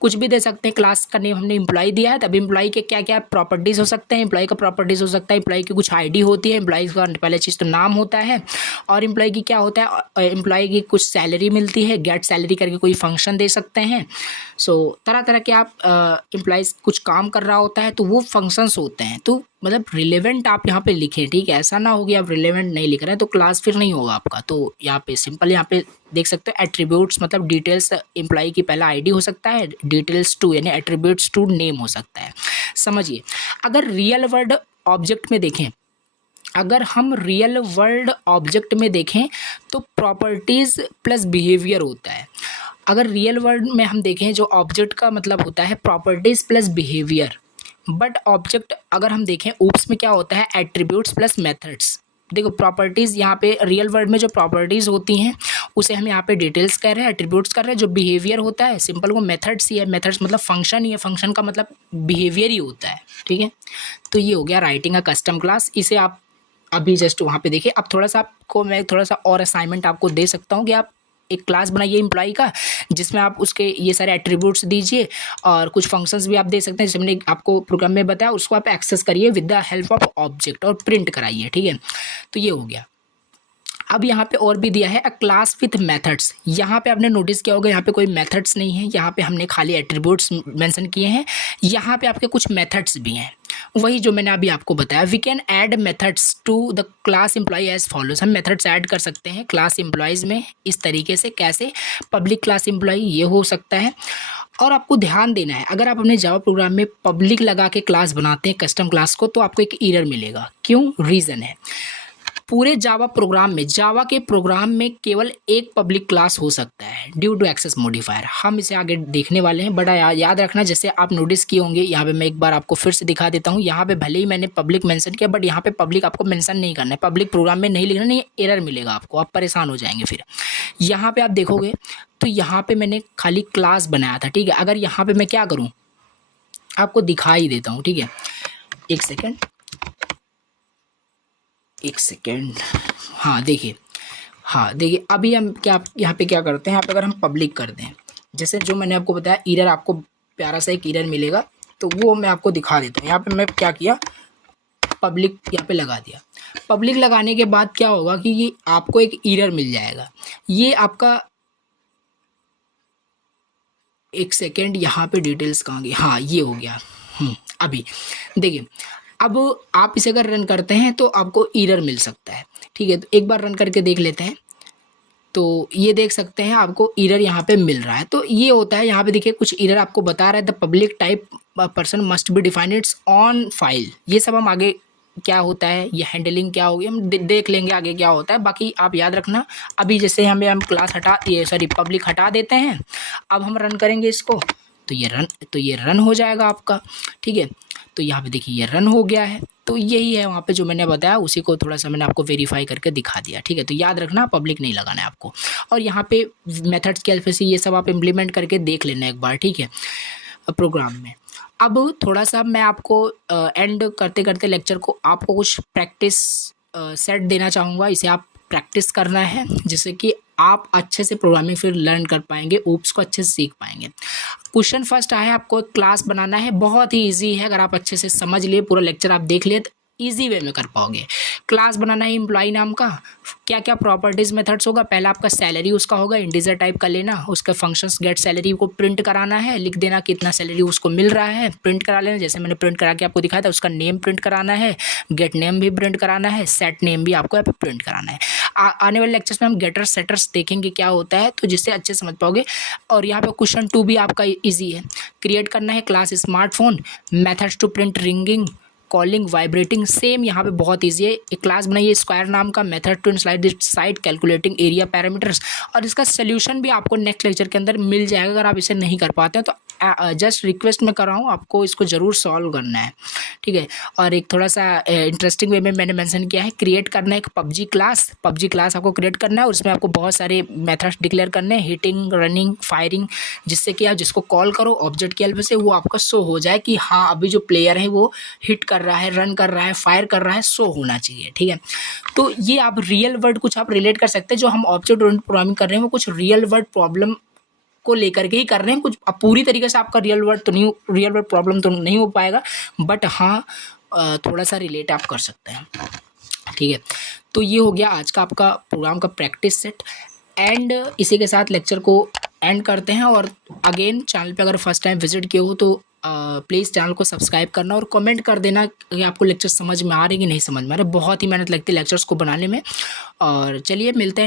कुछ भी दे सकते हैं, क्लास का नेम हमने एम्प्लॉय दिया है, तब एम्प्लॉय के क्या क्या प्रॉपर्टीज़ हो सकते हैं। एम्प्लॉय का प्रॉपर्टीज़ हो सकता है, एम्प्लॉय की कुछ आईडी होती है, एम्प्लॉय का पहले चीज़ तो नाम होता है, और एम्प्लॉय की क्या होता है, एम्प्लॉय की कुछ सैलरी मिलती है, गेट सैलरी करके कोई फंक्शन दे सकते हैं। सो तरह तरह के आप एम्प्लॉयज़ कुछ काम कर रहा होता है तो वो फंक्शंस होते हैं। तो मतलब रिलेवेंट आप यहाँ पे लिखें, ठीक है, ऐसा ना हो कि आप रिलेवेंट नहीं लिख रहे हैं तो क्लास फिर नहीं होगा आपका। तो यहाँ पे सिंपल यहाँ पे देख सकते हो एट्रीब्यूट्स, मतलब डिटेल्स एम्प्लॉय की पहला आईडी हो सकता है, डिटेल्स टू यानी एट्रीब्यूट्स टू नेम हो सकता है। समझिए, अगर रियल वर्ल्ड ऑब्जेक्ट में देखें, अगर हम रियल वर्ल्ड ऑब्जेक्ट में देखें तो प्रॉपर्टीज़ प्लस बिहेवियर होता है। अगर रियल वर्ल्ड में हम देखें जो ऑब्जेक्ट का मतलब होता है properties plus behaviour, but object अगर हम देखें ऊप्स में क्या होता है एट्रीब्यूट्स प्लस मेथड्स। देखो प्रॉपर्टीज़ यहाँ पे रियल वर्ल्ड में जो प्रॉपर्टीज़ होती हैं उसे हम यहाँ पे डिटेल्स कह रहे हैं, एट्रीब्यूट्स कर रहे हैं। जो बिहेवियर होता है सिंपल वो मेथड्स ही है, मेथड्स मतलब फंक्शन ही है, फंक्शन का मतलब बिहेवियर ही होता है, ठीक है। तो ये हो गया राइटिंग अ कस्टम क्लास। इसे आप अभी जस्ट वहाँ पे देखिए। अब थोड़ा सा आपको मैं थोड़ा सा और असाइनमेंट आपको दे सकता हूँ कि आप एक क्लास बनाइए एम्प्लॉय का, जिसमें आप उसके ये सारे एट्रीब्यूट्स दीजिए और कुछ फंक्शंस भी आप दे सकते हैं जैसे हमने आपको प्रोग्राम में बताया, उसको आप एक्सेस करिए with the help of object और प्रिंट कराइए, ठीक है। तो ये हो गया। अब यहाँ पे और भी दिया है अ क्लास विथ मेथड्स। यहाँ पे आपने नोटिस किया होगा यहाँ पे कोई मेथड्स नहीं है, यहाँ पे हमने खाली एट्रीब्यूट्स मेंशन किए हैं। यहाँ पे आपके कुछ मेथड्स भी हैं, वही जो मैंने अभी आपको बताया। We can add methods to the class employ as follows. हम मेथड्स ऐड कर सकते हैं क्लास एम्प्लॉयज़ में इस तरीके से। कैसे? पब्लिक क्लास एम्प्लॉय ये हो सकता है। और आपको ध्यान देना है, अगर आप अपने जावा प्रोग्राम में पब्लिक लगा के क्लास बनाते हैं कस्टम क्लास को, तो आपको एक एरर मिलेगा। क्यों? रीज़न है, पूरे जावा प्रोग्राम में, जावा के प्रोग्राम में केवल एक पब्लिक क्लास हो सकता है ड्यू टू एक्सेस मॉडिफायर। हम इसे आगे देखने वाले हैं, बड़ा याद रखना। जैसे आप नोटिस किए होंगे, यहाँ पे मैं एक बार आपको फिर से दिखा देता हूँ। यहाँ पे भले ही मैंने पब्लिक मेंशन किया, बट यहाँ पे पब्लिक आपको मेंशन नहीं करना है, पब्लिक प्रोग्राम में नहीं लिखना, नहीं एरर मिलेगा आपको, आप परेशान हो जाएंगे फिर। यहाँ पे आप देखोगे तो यहाँ पे मैंने खाली क्लास बनाया था, ठीक है। अगर यहाँ पे मैं क्या करूँ आपको दिखा ही देता हूँ, ठीक है। एक सेकेंड, हाँ देखिए अभी हम क्या यहाँ पे क्या करते हैं, यहाँ पे अगर हम पब्लिक कर दें, जैसे जो मैंने आपको बताया एरर, आपको प्यारा सा एक एरर मिलेगा, तो वो मैं आपको दिखा देता हूँ। यहाँ पे मैं क्या किया, पब्लिक यहाँ पे लगा दिया। पब्लिक लगाने के बाद क्या होगा कि ये आपको एक एरर मिल जाएगा। ये आपका एक सेकेंड, यहाँ पे डिटेल्स कहाँ गई, हाँ ये हो गया। अभी देखिए, अब आप इसे अगर रन करते हैं तो आपको एरर मिल सकता है, ठीक है। तो एक बार रन करके देख लेते हैं, तो ये देख सकते हैं आपको एरर यहाँ पे मिल रहा है। तो ये होता है, यहाँ पे देखिए कुछ एरर आपको बता रहा है, the public type person must be defined it's on file. ये सब हम आगे क्या होता है, ये हैंडलिंग क्या होगी हम देख लेंगे आगे क्या होता है। बाकी आप याद रखना, अभी जैसे हम क्लास पब्लिक हटा देते हैं, अब हम रन करेंगे इसको, तो ये रन हो जाएगा आपका, ठीक है। तो यहाँ पे देखिए ये रन हो गया है। तो यही है वहाँ पे जो मैंने बताया, उसी को थोड़ा सा मैंने आपको वेरीफाई करके दिखा दिया, ठीक है। तो याद रखना पब्लिक नहीं लगाना है आपको। और यहाँ पे मेथड्स के हेल्प से ये सब आप इम्प्लीमेंट करके देख लेना एक बार, ठीक है, प्रोग्राम में। अब थोड़ा सा मैं आपको एंड करते करते लेक्चर को आपको कुछ प्रैक्टिस सेट देना चाहूँगा। इसे आप प्रैक्टिस करना है, जिससे कि आप अच्छे से प्रोग्रामिंग फिर लर्न कर पाएंगे, ओप्स को अच्छे से सीख पाएंगे। क्वेश्चन फर्स्ट आया है, आपको एक क्लास बनाना है, बहुत ही इजी है। अगर आप अच्छे से समझ लिए, पूरा लेक्चर आप देख लिए, तो इजी वे में कर पाओगे। क्लास बनाना है एम्प्लॉय नाम का, क्या क्या प्रॉपर्टीज़ मेथड्स होगा, पहला आपका सैलरी उसका होगा, इंटीजर टाइप का लेना, उसका फंक्शंस गेट सैलरी को प्रिंट कराना है, लिख देना कितना सैलरी उसको मिल रहा है, प्रिंट करा लेना, जैसे मैंने प्रिंट करा के आपको दिखाया था। उसका नेम प्रिंट कराना है, गेट नेम भी प्रिंट कराना है, सेट नेम भी आपको यहाँ पे प्रिंट कराना है। आने वाले लेक्चर्स में हम गेटर्स सेटर्स देखेंगे क्या होता है, तो जिससे अच्छे समझ पाओगे। और यहाँ पे क्वेश्चन 2 भी आपका ईजी है, क्रिएट करना है class smartphone, methods to print ringing calling vibrating. Same यहाँ पे बहुत ईजी है, एक क्लास बनाइए स्क्वायर नाम का, method to inside this side calculating area parameters. और इसका सोल्यूशन भी आपको नेक्स्ट लेक्चर के अंदर मिल जाएगा। अगर आप इसे नहीं कर पाते हैं तो जस्ट रिक्वेस्ट मैं कर रहा हूँ, आपको इसको ज़रूर सॉल्व करना है, ठीक है। और एक थोड़ा सा इंटरेस्टिंग वे में मैंने मेंशन किया है, क्रिएट करना है एक पबजी क्लास आपको क्रिएट करना है, और उसमें आपको बहुत सारे मेथड्स डिक्लेयर करने हैं, हिटिंग, रनिंग, फायरिंग, जिससे कि आप जिसको कॉल करो ऑब्जेक्ट की हेल्प से वो आपका शो हो जाए कि हाँ अभी जो प्लेयर है वो हिट कर रहा है, रन कर रहा है, फायर कर रहा है, शो होना चाहिए, ठीक है। तो ये आप रियल वर्ल्ड कुछ आप रिलेट कर सकते हैं, जो हम ऑब्जेक्ट ओरिएंटेड प्रोग्रामिंग कर रहे हैं वो कुछ रियल वर्ल्ड प्रॉब्लम को लेकर के ही कर रहे हैं। कुछ अब पूरी तरीके से आपका रियल वर्ल्ड प्रॉब्लम तो नहीं हो पाएगा, बट हाँ थोड़ा सा रिलेट आप कर सकते हैं, ठीक है। तो ये हो गया आज का आपका प्रोग्राम का प्रैक्टिस सेट, एंड इसी के साथ लेक्चर को एंड करते हैं। और अगेन चैनल पे अगर फर्स्ट टाइम विजिट किए हो तो प्लीज़ चैनल को सब्सक्राइब करना और कमेंट कर देना कि आपको लेक्चर समझ में आ रहे कि नहीं समझ में आ रहे। बहुत ही मेहनत लगती है लेक्चर्स को बनाने में। और चलिए मिलते हैं।